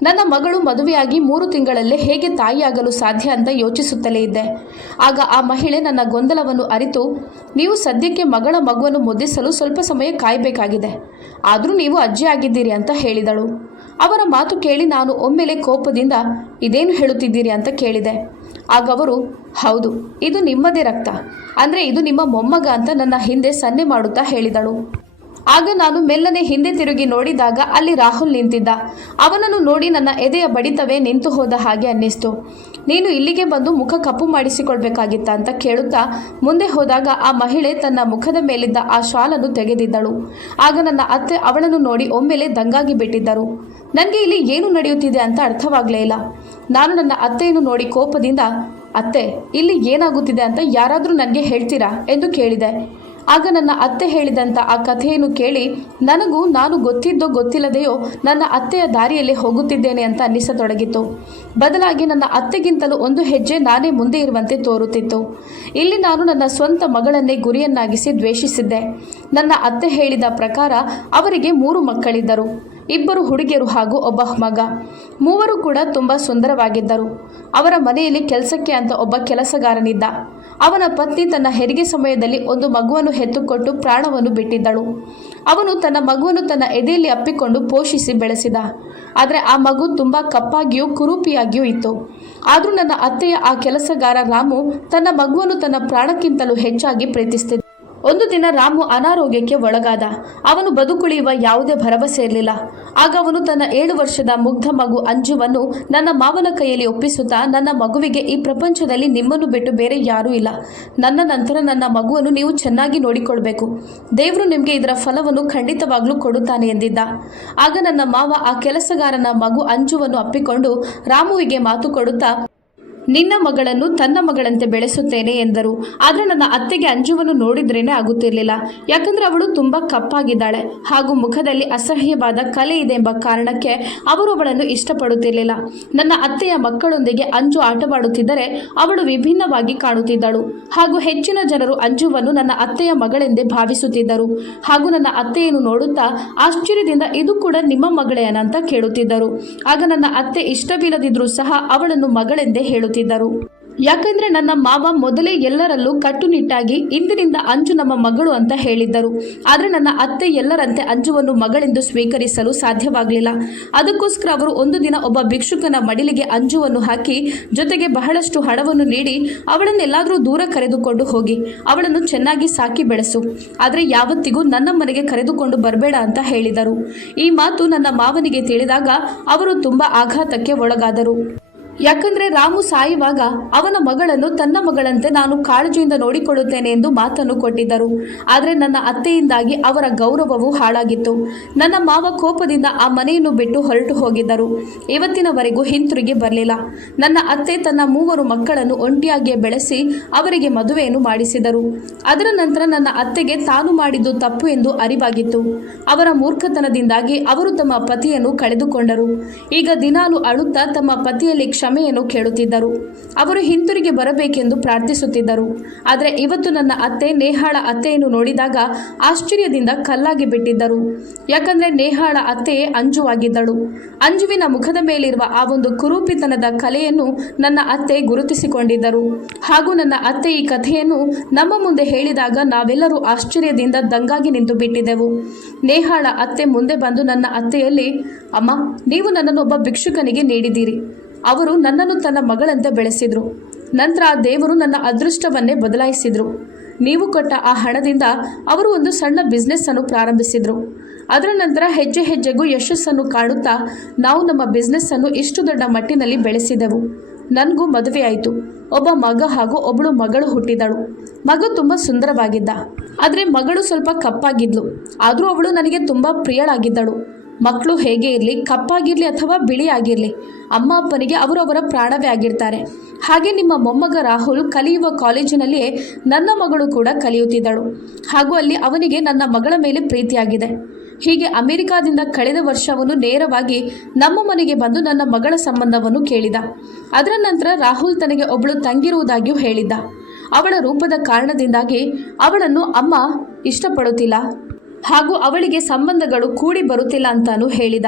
Speaker 1: ನನ್ನ ಮಗಳು ಮದುವೆಯಾಗಿ ಮೂರು ತಿಂಗಳಲ್ಲೇ ಹೇಗೆ ತಾಯಿಯಾಗಲು ಸಾಧ್ಯ ಅಂತ ಯೋಚಿಸುತ್ತಲೇ ಇದ್ದೆ. ಆಗ ಆ ಮಹಿಳೆ ನನ್ನ ಗೊಂದಲವನ್ನು ಅರಿತು, ನೀವು ಸದ್ಯಕ್ಕೆ ಮಗಳ ಮಗುವನ್ನು ಮುದ್ದಿಸಲು ಸ್ವಲ್ಪ ಸಮಯ ಕಾಯಬೇಕಾಗಿದೆ. ಆದರೂ ನೀವು ಅಜ್ಜಿ ಆಗಿದ್ದೀರಿ ಅಂತ ಹೇಳಿದಳು. ಅವರ ಮಾತು ಕೇಳಿ ನಾನು ಒಮ್ಮೆಲೆ ಕೋಪದಿಂದ, ಇದೇನು ಹೇಳುತ್ತಿದ್ದೀರಿ ಅಂತ ಕೇಳಿದೆ. ಆಗ ಅವರು, ಹೌದು, ಇದು ನಿಮ್ಮದೇ ರಕ್ತ. ಅಂದರೆ ಇದು ನಿಮ್ಮ ಮೊಮ್ಮಗ ಅಂತ ನನ್ನ ಹಿಂದೆ ಸನ್ನೆ ಮಾಡುತ್ತಾ ಹೇಳಿದಳು. ಆಗ ನಾನು ಮೆಲ್ಲನೆ ಹಿಂದೆ ತಿರುಗಿ ನೋಡಿದಾಗ ಅಲ್ಲಿ ರಾಹುಲ್ ನಿಂತಿದ್ದ. ಅವನನ್ನು ನೋಡಿ ನನ್ನ ಎದೆಯ ಬಡಿತವೇ ನಿಂತು ಹೋದ ಹಾಗೆ ಅನ್ನಿಸ್ತು. ನೀನು ಇಲ್ಲಿಗೆ ಬಂದು ಮುಖ ಕಪ್ಪು ಮಾಡಿಸಿಕೊಳ್ಬೇಕಾಗಿತ್ತ ಅಂತ ಕೇಳುತ್ತಾ ಮುಂದೆ ಹೋದಾಗ ಆ ಮಹಿಳೆ ತನ್ನ ಮುಖದ ಮೇಲಿದ್ದ ಆ ಶಾಲನ್ನು ತೆಗೆದಿದ್ದಳು. ಆಗ ನನ್ನ ಅತ್ತೆ ಅವಳನ್ನು ನೋಡಿ ಒಮ್ಮೆಲೆ ದಂಗಾಗಿ ಬಿಟ್ಟಿದ್ದರು. ನನಗೆ ಇಲ್ಲಿ ಏನು ನಡೆಯುತ್ತಿದೆ ಅಂತ ಅರ್ಥವಾಗಲೇ ಇಲ್ಲ. ನಾನು ನನ್ನ ಅತ್ತೆಯನ್ನು ನೋಡಿ ಕೋಪದಿಂದ, ಅತ್ತೆ, ಇಲ್ಲಿ ಏನಾಗುತ್ತಿದೆ ಅಂತ ಯಾರಾದರೂ ನನಗೆ ಹೇಳ್ತೀರಾ? ಎಂದು ಕೇಳಿದೆ. ಆಗ ನನ್ನ ಅತ್ತೆ ಹೇಳಿದಂಥ ಆ ಕಥೆಯನ್ನು ಕೇಳಿ, ನನಗೂ ನಾನು ಗೊತ್ತಿದ್ದೋ ಗೊತ್ತಿಲ್ಲದೆಯೋ ನನ್ನ ಅತ್ತೆಯ ದಾರಿಯಲ್ಲಿ ಹೋಗುತ್ತಿದ್ದೇನೆ ಅಂತ ಅನ್ನಿಸತೊಡಗಿತು. ಬದಲಾಗಿ ನನ್ನ ಅತ್ತೆಗಿಂತಲೂ ಒಂದು ಹೆಜ್ಜೆ ನಾನೇ ಮುಂದೆ ಇರುವಂತೆ ತೋರುತ್ತಿತ್ತು. ಇಲ್ಲಿ ನಾನು ನನ್ನ ಸ್ವಂತ ಮಗಳನ್ನೇ ಗುರಿಯನ್ನಾಗಿಸಿ ದ್ವೇಷಿಸಿದ್ದೆ. ನನ್ನ ಅತ್ತೆ ಹೇಳಿದ ಪ್ರಕಾರ ಅವರಿಗೆ ಮೂರು ಮಕ್ಕಳಿದ್ದರು. ಇಬ್ಬರು ಹುಡುಗಿಯರು ಹಾಗೂ ಒಬ್ಬ ಮಗ. ಮೂವರು ಕೂಡ ತುಂಬ ಸುಂದರವಾಗಿದ್ದರು. ಅವರ ಮನೆಯಲ್ಲಿ ಕೆಲಸಕ್ಕೆ ಅಂತ ಒಬ್ಬ ಕೆಲಸಗಾರನಿದ್ದ. ಅವನ ಪತ್ನಿ ತನ್ನ ಹೆರಿಗೆ ಸಮಯದಲ್ಲಿ ಒಂದು ಮಗುವನ್ನು ಹೆತ್ತುಕೊಟ್ಟು ಪ್ರಾಣವನ್ನು ಬಿಟ್ಟಿದ್ದಳು. ಅವನು ತನ್ನ ಮಗುವನ್ನು ತನ್ನ ಎದೆಯಲ್ಲಿ ಅಪ್ಪಿಕೊಂಡು ಪೋಷಿಸಿ ಬೆಳೆಸಿದ. ಆದರೆ ಆ ಮಗು ತುಂಬ ಕಪ್ಪಾಗಿಯೂ ಕುರೂಪಿಯಾಗಿಯೂ ಇತ್ತು. ಆದರೂ ನನ್ನ ಅತ್ತೆಯ ಆ ಕೆಲಸಗಾರ ರಾಮು ತನ್ನ ಮಗುವನ್ನು ತನ್ನ ಪ್ರಾಣಕ್ಕಿಂತಲೂ ಹೆಚ್ಚಾಗಿ ಪ್ರೀತಿಸ್ತಿದ್ದ. ಒಂದು ದಿನ ರಾಮು ಅನಾರೋಗ್ಯಕ್ಕೆ ಒಳಗಾದ. ಅವನು ಬದುಕುಳಿಯುವ ಯಾವುದೇ ಭರವಸೆ ಇರಲಿಲ್ಲ. ಆಗ ಅವನು ತನ್ನ ಏಳು ವರ್ಷದ ಮುಗ್ಧ ಮಗು ಅಂಜುವನ್ನು ನನ್ನ ಮಾವನ ಕೈಯಲ್ಲಿ ಒಪ್ಪಿಸುತ್ತಾ ನನ್ನ ಮಗುವಿಗೆ ಈ ಪ್ರಪಂಚದಲ್ಲಿ ನಿಮ್ಮನ್ನು ಬಿಟ್ಟು ಬೇರೆ ಯಾರೂ ಇಲ್ಲ. ನನ್ನ ನಂತರ ನನ್ನ ಮಗುವನ್ನು ನೀವು ಚೆನ್ನಾಗಿ ನೋಡಿಕೊಳ್ಬೇಕು. ದೇವರು ನಿಮಗೆ ಇದರ ಫಲವನ್ನು ಖಂಡಿತವಾಗ್ಲೂ ಕೊಡುತ್ತಾನೆ ಎಂದಿದ್ದ. ಆಗ ನನ್ನ ಮಾವ ಆ ಕೆಲಸಗಾರನ ಮಗು ಅಂಜುವನ್ನು ಅಪ್ಪಿಕೊಂಡು ರಾಮುವಿಗೆ ಮಾತು ಕೊಡುತ್ತಾ ನಿನ್ನ ಮಗಳನ್ನು ತನ್ನ ಮಗಳಂತೆ ಬೆಳೆಸುತ್ತೇನೆ ಎಂದರು. ಆದರೆ ನನ್ನ ಅತ್ತೆಗೆ ಅಂಜುವನ್ನು ನೋಡಿದ್ರೇನೆ ಆಗುತ್ತಿರಲಿಲ್ಲ. ಯಾಕಂದ್ರೆ ಅವಳು ತುಂಬಾ ಕಪ್ಪಾಗಿದ್ದಾಳೆ. ಹಾಗೂ ಮುಖದಲ್ಲಿ ಅಸಹ್ಯವಾದ ಕಲೆ ಇದೆ ಎಂಬ ಕಾರಣಕ್ಕೆ ಅವರು ಅವಳನ್ನು ಇಷ್ಟಪಡುತ್ತಿರಲಿಲ್ಲ. ನನ್ನ ಅತ್ತೆಯ ಮಕ್ಕಳೊಂದಿಗೆ ಅಂಜು ಆಟವಾಡುತ್ತಿದ್ದರೆ ಅವಳು ವಿಭಿನ್ನವಾಗಿ ಕಾಣುತ್ತಿದ್ದಳು. ಹಾಗೂ ಹೆಚ್ಚಿನ ಜನರು ಅಂಜುವನ್ನು ನನ್ನ ಅತ್ತೆಯ ಮಗಳೆಂದೇ ಭಾವಿಸುತ್ತಿದ್ದರು. ಹಾಗೂ ನನ್ನ ಅತ್ತೆಯನ್ನು ನೋಡುತ್ತಾ ಆಶ್ಚರ್ಯದಿಂದ ಇದು ಕೂಡ ನಿಮ್ಮ ಮಗಳೇನ ಅಂತ ಕೇಳುತ್ತಿದ್ದರು. ಆಗ ನನ್ನ ಅತ್ತೆ ಇಷ್ಟವಿಲ್ಲದಿದ್ರೂ ಸಹ ಅವಳನ್ನು ಮಗಳೆಂದೇ ಹೇಳುತ್ತಿದ್ದರು. ಯಾಕಂದ್ರೆ ನನ್ನ ಮಾವ ಮೊದಲೇ ಎಲ್ಲರಲ್ಲೂ ಕಟ್ಟುನಿಟ್ಟಾಗಿ ಇಂದಿನಿಂದ ಅಂಜು ನಮ್ಮ ಮಗಳು ಅಂತ ಹೇಳಿದ್ದರು. ಆದರೆ ನನ್ನ ಅತ್ತೆ ಎಲ್ಲರಂತೆ ಅಂಜುವನ್ನು ಮಗಳೆಂದು ಸ್ವೀಕರಿಸಲು ಸಾಧ್ಯವಾಗಲಿಲ್ಲ. ಅದಕ್ಕೋಸ್ಕರ ಅವರು ಒಂದು ದಿನ ಒಬ್ಬ ಭಿಕ್ಷುಕನ ಮಡಿಲಿಗೆ ಅಂಜುವನ್ನು ಹಾಕಿ ಜೊತೆಗೆ ಬಹಳಷ್ಟು ಹಣವನ್ನು ನೀಡಿ ಅವಳನ್ನೆಲ್ಲಾದರೂ ದೂರ ಕರೆದುಕೊಂಡು ಹೋಗಿ, ಅವಳನ್ನು ಚೆನ್ನಾಗಿ ಸಾಕಿ ಬೆಳೆಸು. ಆದರೆ ಯಾವತ್ತಿಗೂ ನನ್ನ ಮನೆಗೆ ಕರೆದುಕೊಂಡು ಬರಬೇಡ ಅಂತ ಹೇಳಿದರು. ಈ ಮಾತು ನನ್ನ ಮಾವನಿಗೆ ತಿಳಿದಾಗ ಅವರು ತುಂಬ ಆಘಾತಕ್ಕೆ ಒಳಗಾದರು. ಯಾಕಂದ್ರೆ ರಾಮು ಸಾಯುವಾಗ ಅವನ ಮಗಳನ್ನು ತನ್ನ ಮಗಳಂತೆ ನಾನು ಕಾಳಜಿಯಿಂದ ನೋಡಿಕೊಳ್ಳುತ್ತೇನೆ ಎಂದು ಮಾತನ್ನು ಕೊಟ್ಟಿದ್ದರು. ಆದರೆ ನನ್ನ ಅತ್ತೆಯಿಂದಾಗಿ ಅವರ ಗೌರವವು ಹಾಳಾಗಿತ್ತು. ನನ್ನ ಮಾವ ಕೋಪದಿಂದ ಆ ಮನೆಯನ್ನು ಬಿಟ್ಟು ಹೊರಟು ಹೋಗಿದ್ದರು. ಇವತ್ತಿನವರೆಗೂ ಹಿಂತಿರುಗಿ ಬರಲಿಲ್ಲ. ನನ್ನ ಅತ್ತೆ ತನ್ನ ಮೂವರು ಮಕ್ಕಳನ್ನು ಒಂಟಿಯಾಗಿಯೇ ಬೆಳೆಸಿ ಅವರಿಗೆ ಮದುವೆಯನ್ನು ಮಾಡಿಸಿದರು. ಅದರ ನಂತರ ನನ್ನ ಅತ್ತೆಗೆ ತಾನು ಮಾಡಿದ್ದು ತಪ್ಪು ಎಂದು ಅರಿವಾಗಿತ್ತು. ಅವರ ಮೂರ್ಖತನದಿಂದಾಗಿ ಅವರು ತಮ್ಮ ಪತಿಯನ್ನು ಕಳೆದುಕೊಂಡರು. ಈಗ ದಿನಾಲು ಅಳುತ್ತಾ ತಮ್ಮ ಪತಿಯಲ್ಲಿ ಕ್ಷಮೆಯನ್ನು ಕೇಳುತ್ತಿದ್ದರು. ಅವರು ಹಿಂತಿರುಗಿ ಬರಬೇಕೆಂದು ಪ್ರಾರ್ಥಿಸುತ್ತಿದ್ದರು. ಆದರೆ ಇವತ್ತು ನನ್ನ ಅತ್ತೆ ನೇಹಾಳ ಅತ್ತೆಯನ್ನು ನೋಡಿದಾಗ ಆಶ್ಚರ್ಯದಿಂದ ಕಲ್ಲಾಗಿ ಬಿಟ್ಟಿದ್ದರು. ಯಾಕಂದ್ರೆ ನೇಹಾಳ ಅತ್ತೆಯೇ ಅಂಜುವಾಗಿದ್ದಳು. ಅಂಜುವಿನ ಮುಖದ ಮೇಲಿರುವ ಆ ಒಂದು ಕುರೂಪಿತನದ ಕಲೆಯನ್ನು ನನ್ನ ಅತ್ತೆ ಗುರುತಿಸಿಕೊಂಡಿದ್ದರು. ಹಾಗೂ ನನ್ನ ಅತ್ತೆ ಈ ಕಥೆಯನ್ನು ನಮ್ಮ ಮುಂದೆ ಹೇಳಿದಾಗ ನಾವೆಲ್ಲರೂ ಆಶ್ಚರ್ಯದಿಂದ ದಂಗಾಗಿ ನಿಂತು ಬಿಟ್ಟಿದ್ದೆವು ನೇಹಾಳ ಅತ್ತೆ ಮುಂದೆ ಬಂದು ನನ್ನ ಅತ್ತೆಯಲ್ಲಿ, ಅಮ್ಮ, ನೀವು ನನ್ನನ್ನು ಒಬ್ಬ ಭಿಕ್ಷುಕನಿಗೆ ನೀಡಿದ್ದೀರಿ. ಅವರು ನನ್ನನ್ನು ತನ್ನ ಮಗಳಂತೆ ಬೆಳೆಸಿದ್ರು. ನಂತರ ದೇವರು ನನ್ನ ಅದೃಷ್ಟವನ್ನೇ ಬದಲಾಯಿಸಿದರು. ನೀವು ಕೊಟ್ಟ ಆ ಹಣದಿಂದ ಅವರು ಒಂದು ಸಣ್ಣ ಬಿಸ್ನೆಸ್ ಅನ್ನು ಪ್ರಾರಂಭಿಸಿದ್ರು. ಅದರ ನಂತರ ಹೆಜ್ಜೆ ಹೆಜ್ಜೆಗೂ ಯಶಸ್ಸನ್ನು ಕಾಣುತ್ತಾ ನಾವು ನಮ್ಮ ಬಿಸ್ನೆಸ್ ಅನ್ನು ಇಷ್ಟು ದೊಡ್ಡ ಮಟ್ಟಿನಲ್ಲಿ ಬೆಳೆಸಿದೆವು. ನನಗೂ ಮದುವೆಯಾಯಿತು ಒಬ್ಬ ಮಗ ಹಾಗೂ ಒಬ್ಬಳು ಮಗಳು ಹುಟ್ಟಿದಳು. ಮಗ ತುಂಬ ಸುಂದರವಾಗಿದ್ದ. ಆದರೆ ಮಗಳು ಸ್ವಲ್ಪ ಕಪ್ಪಾಗಿದ್ಲು. ಆದರೂ ಅವಳು ನನಗೆ ತುಂಬ ಪ್ರಿಯಳಾಗಿದ್ದಳು. ಮಕ್ಕಳು ಹೇಗೆ ಇರಲಿ, ಕಪ್ಪಾಗಿರಲಿ ಅಥವಾ ಬಿಳಿ ಆಗಿರಲಿ ಅಮ್ಮ ಅಪ್ಪನಿಗೆ ಅವರವರ ಪ್ರಾಣವೇ ಆಗಿರ್ತಾರೆ. ಹಾಗೆ ನಿಮ್ಮ ಮೊಮ್ಮಗ ರಾಹುಲ್ ಕಲಿಯುವ ಕಾಲೇಜಿನಲ್ಲಿಯೇ ನನ್ನ ಮಗಳು ಕೂಡ ಕಲಿಯುತ್ತಿದ್ದಳು. ಹಾಗೂ ಅಲ್ಲಿ ಅವನಿಗೆ ನನ್ನ ಮಗಳ ಮೇಲೆ ಪ್ರೀತಿಯಾಗಿದೆ. ಹೀಗೆ ಅಮೆರಿಕಾದಿಂದ ಕಳೆದ ವರ್ಷವನ್ನು ನೇರವಾಗಿ ನಮ್ಮ ಮನೆಗೆ ಬಂದು ನನ್ನ ಮಗಳ ಸಂಬಂಧವನ್ನು ಕೇಳಿದ. ಅದರ ನಂತರ ರಾಹುಲ್ ತನಗೆ ಒಬ್ಬಳು ತಂಗಿರುವುದಾಗಿಯೂ ಹೇಳಿದ್ದ. ಅವಳ ರೂಪದ ಕಾರಣದಿಂದಾಗಿ ಅವಳನ್ನು ಅಮ್ಮ ಇಷ್ಟಪಡುತ್ತಿಲ್ಲ. ಹಾಗೂ ಅವಳಿಗೆ ಸಂಬಂಧಗಳು ಕೂಡಿ ಬರುತ್ತಿಲ್ಲ ಅಂತಾನೂ ಹೇಳಿದ.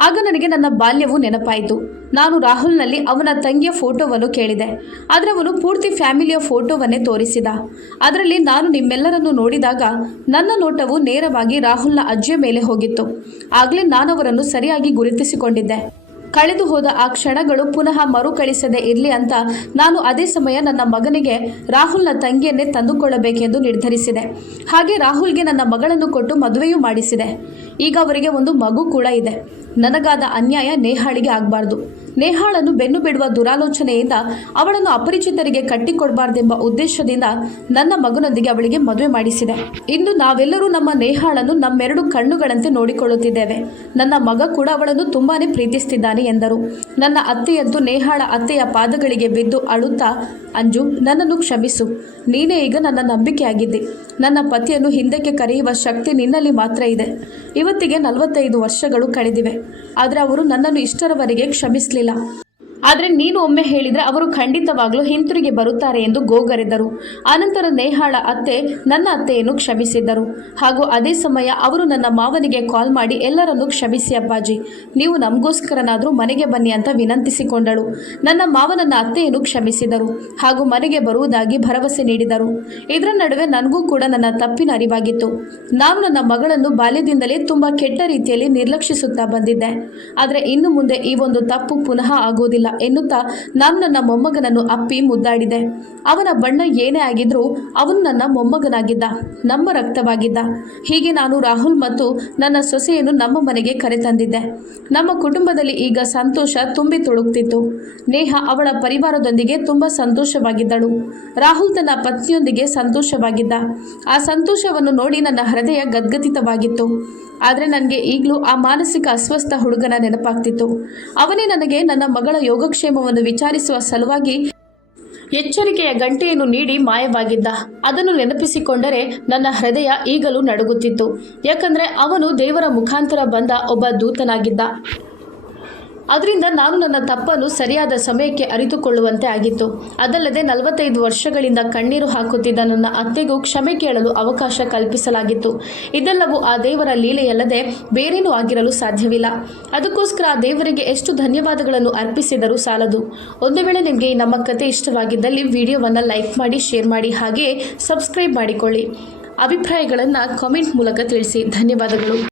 Speaker 1: ಆಗ ನನಗೆ ನನ್ನ ಬಾಲ್ಯವು ನೆನಪಾಯಿತು. ನಾನು ರಾಹುಲ್ನಲ್ಲಿ ಅವನ ತಂಗಿಯ ಫೋಟೋವನ್ನು ಕೇಳಿದೆ. ಆದರೆ ಅವನು ಪೂರ್ತಿ ಫ್ಯಾಮಿಲಿಯ ಫೋಟೋವನ್ನೇ ತೋರಿಸಿದ. ಅದರಲ್ಲಿ ನಾನು ನಿಮ್ಮೆಲ್ಲರನ್ನು ನೋಡಿದಾಗ ನನ್ನ ನೋಟವು ನೇರವಾಗಿ ರಾಹುಲ್ನ ಅಜ್ಜಿಯ ಮೇಲೆ ಹೋಗಿತ್ತು. ಆಗಲೇ ನಾನು ಅವರನ್ನು ಸರಿಯಾಗಿ ಗುರುತಿಸಿಕೊಂಡಿದ್ದೆ. ಕಳೆದು ಹೋದ ಆ ಕ್ಷಣಗಳು ಪುನಃ ಮರುಕಳಿಸದೆ ಇರಲಿ ಅಂತ ನಾನು ಅದೇ ಸಮಯ ನನ್ನ ಮಗನಿಗೆ ರಾಹುಲ್ನ ತಂಗಿಯನ್ನೇ ತಂದುಕೊಳ್ಳಬೇಕೆಂದು ನಿರ್ಧರಿಸಿದೆ. ಹಾಗೆ ರಾಹುಲ್ಗೆ ನನ್ನ ಮಗಳನ್ನು ಕೊಟ್ಟು ಮದುವೆಯೂ ಮಾಡಿಸಿದೆ. ಈಗ ಅವರಿಗೆ ಒಂದು ಮಗು ಕೂಡ ಇದೆ. ನನಗಾದ ಅನ್ಯಾಯ ನೇಹಾಳಿಗೆ ಆಗಬಾರ್ದು. ನೇಹಾಳನ್ನು ಬೆನ್ನು ಬಿಡುವ ದುರಾಲೋಚನೆಯಿಂದ ಅವಳನ್ನು ಅಪರಿಚಿತರಿಗೆ ಕಟ್ಟಿಕೊಡಬಾರ್ದೆಂಬ ಉದ್ದೇಶದಿಂದ ನನ್ನ ಮಗನೊಂದಿಗೆ ಅವಳಿಗೆ ಮದುವೆ ಮಾಡಿಸಿದೆ. ಇಂದು ನಾವೆಲ್ಲರೂ ನಮ್ಮ ನೇಹಾಳನ್ನು ನಮ್ಮೆರಡು ಕಣ್ಣುಗಳಂತೆ ನೋಡಿಕೊಳ್ಳುತ್ತಿದ್ದೇವೆ. ನನ್ನ ಮಗ ಕೂಡ ಅವಳನ್ನು ತುಂಬಾನೇ ಪ್ರೀತಿಸ್ತಿದ್ದಾನೆ ಎಂದರು. ನನ್ನ ಅತ್ತೆಯಂತೂ ನೇಹಾಳ ಅತ್ತೆಯ ಪಾದಗಳಿಗೆ ಬಿದ್ದು ಅಳುತ್ತಾ, ಅಂಜು, ನನ್ನನ್ನು ಕ್ಷಮಿಸು. ನೀನೇ ಈಗ ನನ್ನ ನಂಬಿಕೆಯಾಗಿದ್ದೆ. ನನ್ನ ಪತಿಯನ್ನು ಹಿಂದಕ್ಕೆ ಕರೆಯುವ ಶಕ್ತಿ ನಿನ್ನಲ್ಲಿ ಮಾತ್ರ ಇದೆ. ಇವತ್ತಿಗೆ ನಲವತ್ತೈದು ವರ್ಷಗಳು ಕಳೆದಿವೆ. ಆದರೆ ಅವರು ನನ್ನನ್ನು ಇಷ್ಟರವರೆಗೆ ಕ್ಷಮಿಸಲಿಲ್ಲ. ಆದರೆ ನೀನು ಒಮ್ಮೆ ಹೇಳಿದರೆ ಅವರು ಖಂಡಿತವಾಗಲೂ ಹಿಂತಿರುಗಿ ಬರುತ್ತಾರೆ ಎಂದು ಗೋಗರೆದರು. ಆನಂತರ ನೇಹಾಳ ಅತ್ತೆ ನನ್ನ ಅತ್ತೆಯನ್ನು ಕ್ಷಮಿಸಿದ್ದರು. ಹಾಗೂ ಅದೇ ಸಮಯ ಅವರು ನನ್ನ ಮಾವನಿಗೆ ಕಾಲ್ ಮಾಡಿ ಎಲ್ಲರನ್ನೂ ಕ್ಷಮಿಸಿ ಅಪ್ಪಾಜಿ. ನೀವು ನಮಗೋಸ್ಕರನಾದರೂ ಮನೆಗೆ ಬನ್ನಿ ಅಂತ ವಿನಂತಿಸಿಕೊಂಡಳು. ನನ್ನ ಮಾವ ನನ್ನ ಅತ್ತೆಯನ್ನು ಕ್ಷಮಿಸಿದರು ಹಾಗೂ ಮನೆಗೆ ಬರುವುದಾಗಿ ಭರವಸೆ ನೀಡಿದರು. ಇದರ ನಡುವೆ ನನಗೂ ಕೂಡ ನನ್ನ ತಪ್ಪಿನ ಅರಿವಾಗಿತ್ತು. ನಾನು ನನ್ನ ಮಗಳನ್ನು ಬಾಲ್ಯದಿಂದಲೇ ತುಂಬ ಕೆಟ್ಟ ರೀತಿಯಲ್ಲಿ ನಿರ್ಲಕ್ಷಿಸುತ್ತಾ ಬಂದಿದ್ದೆ. ಆದರೆ ಇನ್ನು ಮುಂದೆ ಈ ಒಂದು ತಪ್ಪು ಪುನಃ ಆಗುವುದಿಲ್ಲ ಎನ್ನುತ್ತಾ ನಾನು ನನ್ನ ಮೊಮ್ಮಗನನ್ನು ಅಪ್ಪಿ ಮುದ್ದಾಡಿದೆ. ಅವನ ಬಣ್ಣ ಏನೇ ಆಗಿದ್ರೂ ಅವನು ನನ್ನ ಮೊಮ್ಮಗನಾಗಿದ್ದ, ನಮ್ಮ ರಕ್ತವಾಗಿದ್ದ. ಹೀಗೆ ನಾನು ರಾಹುಲ್ ಮತ್ತು ನನ್ನ ಸೊಸೆಯನ್ನು ನಮ್ಮ ಮನೆಗೆ ಕರೆತಂದಿದ್ದೆ. ನಮ್ಮ ಕುಟುಂಬದಲ್ಲಿ ಈಗ ಸಂತೋಷ ತುಂಬಿ ತುಳುಕ್ತಿತ್ತು. ನೇಹ ಅವಳ ಪರಿವಾರದೊಂದಿಗೆ ತುಂಬಾ ಸಂತೋಷವಾಗಿದ್ದಳು. ರಾಹುಲ್ ತನ್ನ ಪತ್ನಿಯೊಂದಿಗೆ ಸಂತೋಷವಾಗಿದ್ದ. ಆ ಸಂತೋಷವನ್ನು ನೋಡಿ ನನ್ನ ಹೃದಯ ಗದ್ಗದಿತವಾಗಿತ್ತು ಆದರೆ ನನಗೆ ಈಗಲೂ ಆ ಮಾನಸಿಕ ಅಸ್ವಸ್ಥ ಹುಡುಗನ ನೆನಪಾಗ್ತಿತ್ತು. ಅವನೇ ನನಗೆ ನನ್ನ ಮಗಳ ಯೋಗ ಯೋಗಕ್ಷೇಮವನ್ನು ವಿಚಾರಿಸುವ ಸಲುವಾಗಿ ಎಚ್ಚರಿಕೆಯ ಗಂಟೆಯನ್ನು ನೀಡಿ ಮಾಯವಾಗಿದ್ದ. ಅದನ್ನು ನೆನಪಿಸಿಕೊಂಡರೆ ನನ್ನ ಹೃದಯ ಈಗಲೂ ನಡುಗುತ್ತಿತ್ತು. ಯಾಕಂದ್ರೆ ಅವನು ದೇವರ ಮುಖಾಂತರ ಬಂದ ಒಬ್ಬ ದೂತನಾಗಿದ್ದ. ಅದರಿಂದ ನಾನು ನನ್ನ ತಪ್ಪನ್ನು ಸರಿಯಾದ ಸಮಯಕ್ಕೆ ಅರಿತುಕೊಳ್ಳುವಂತೆ ಆಗಿತ್ತು. ಅದಲ್ಲದೆ ನಲವತ್ತೈದು ವರ್ಷಗಳಿಂದ ಕಣ್ಣೀರು ಹಾಕುತ್ತಿದ್ದ ನನ್ನ ಅತ್ತೆಗೂ ಕ್ಷಮೆ ಕೇಳಲು ಅವಕಾಶ ಕಲ್ಪಿಸಲಾಗಿತ್ತು. ಇದೆಲ್ಲವೂ ಆ ದೇವರ ಲೀಲೆಯಲ್ಲದೆ ಬೇರೇನೂ ಆಗಿರಲು ಸಾಧ್ಯವಿಲ್ಲ. ಅದಕ್ಕೋಸ್ಕರ ಆ ದೇವರಿಗೆ ಎಷ್ಟು ಧನ್ಯವಾದಗಳನ್ನು ಅರ್ಪಿಸಿದರೂ ಸಾಲದು. ಒಂದು ವೇಳೆ ನಿಮಗೆ ನಮ್ಮ ಕತೆ ಇಷ್ಟವಾಗಿದ್ದಲ್ಲಿ ವಿಡಿಯೋವನ್ನು ಲೈಕ್ ಮಾಡಿ, ಶೇರ್ ಮಾಡಿ ಹಾಗೆ ಸಬ್ಸ್ಕ್ರೈಬ್ ಮಾಡಿಕೊಳ್ಳಿ. ಅಭಿಪ್ರಾಯಗಳನ್ನು ಕಾಮೆಂಟ್ ಮೂಲಕ ತಿಳಿಸಿ. ಧನ್ಯವಾದಗಳು.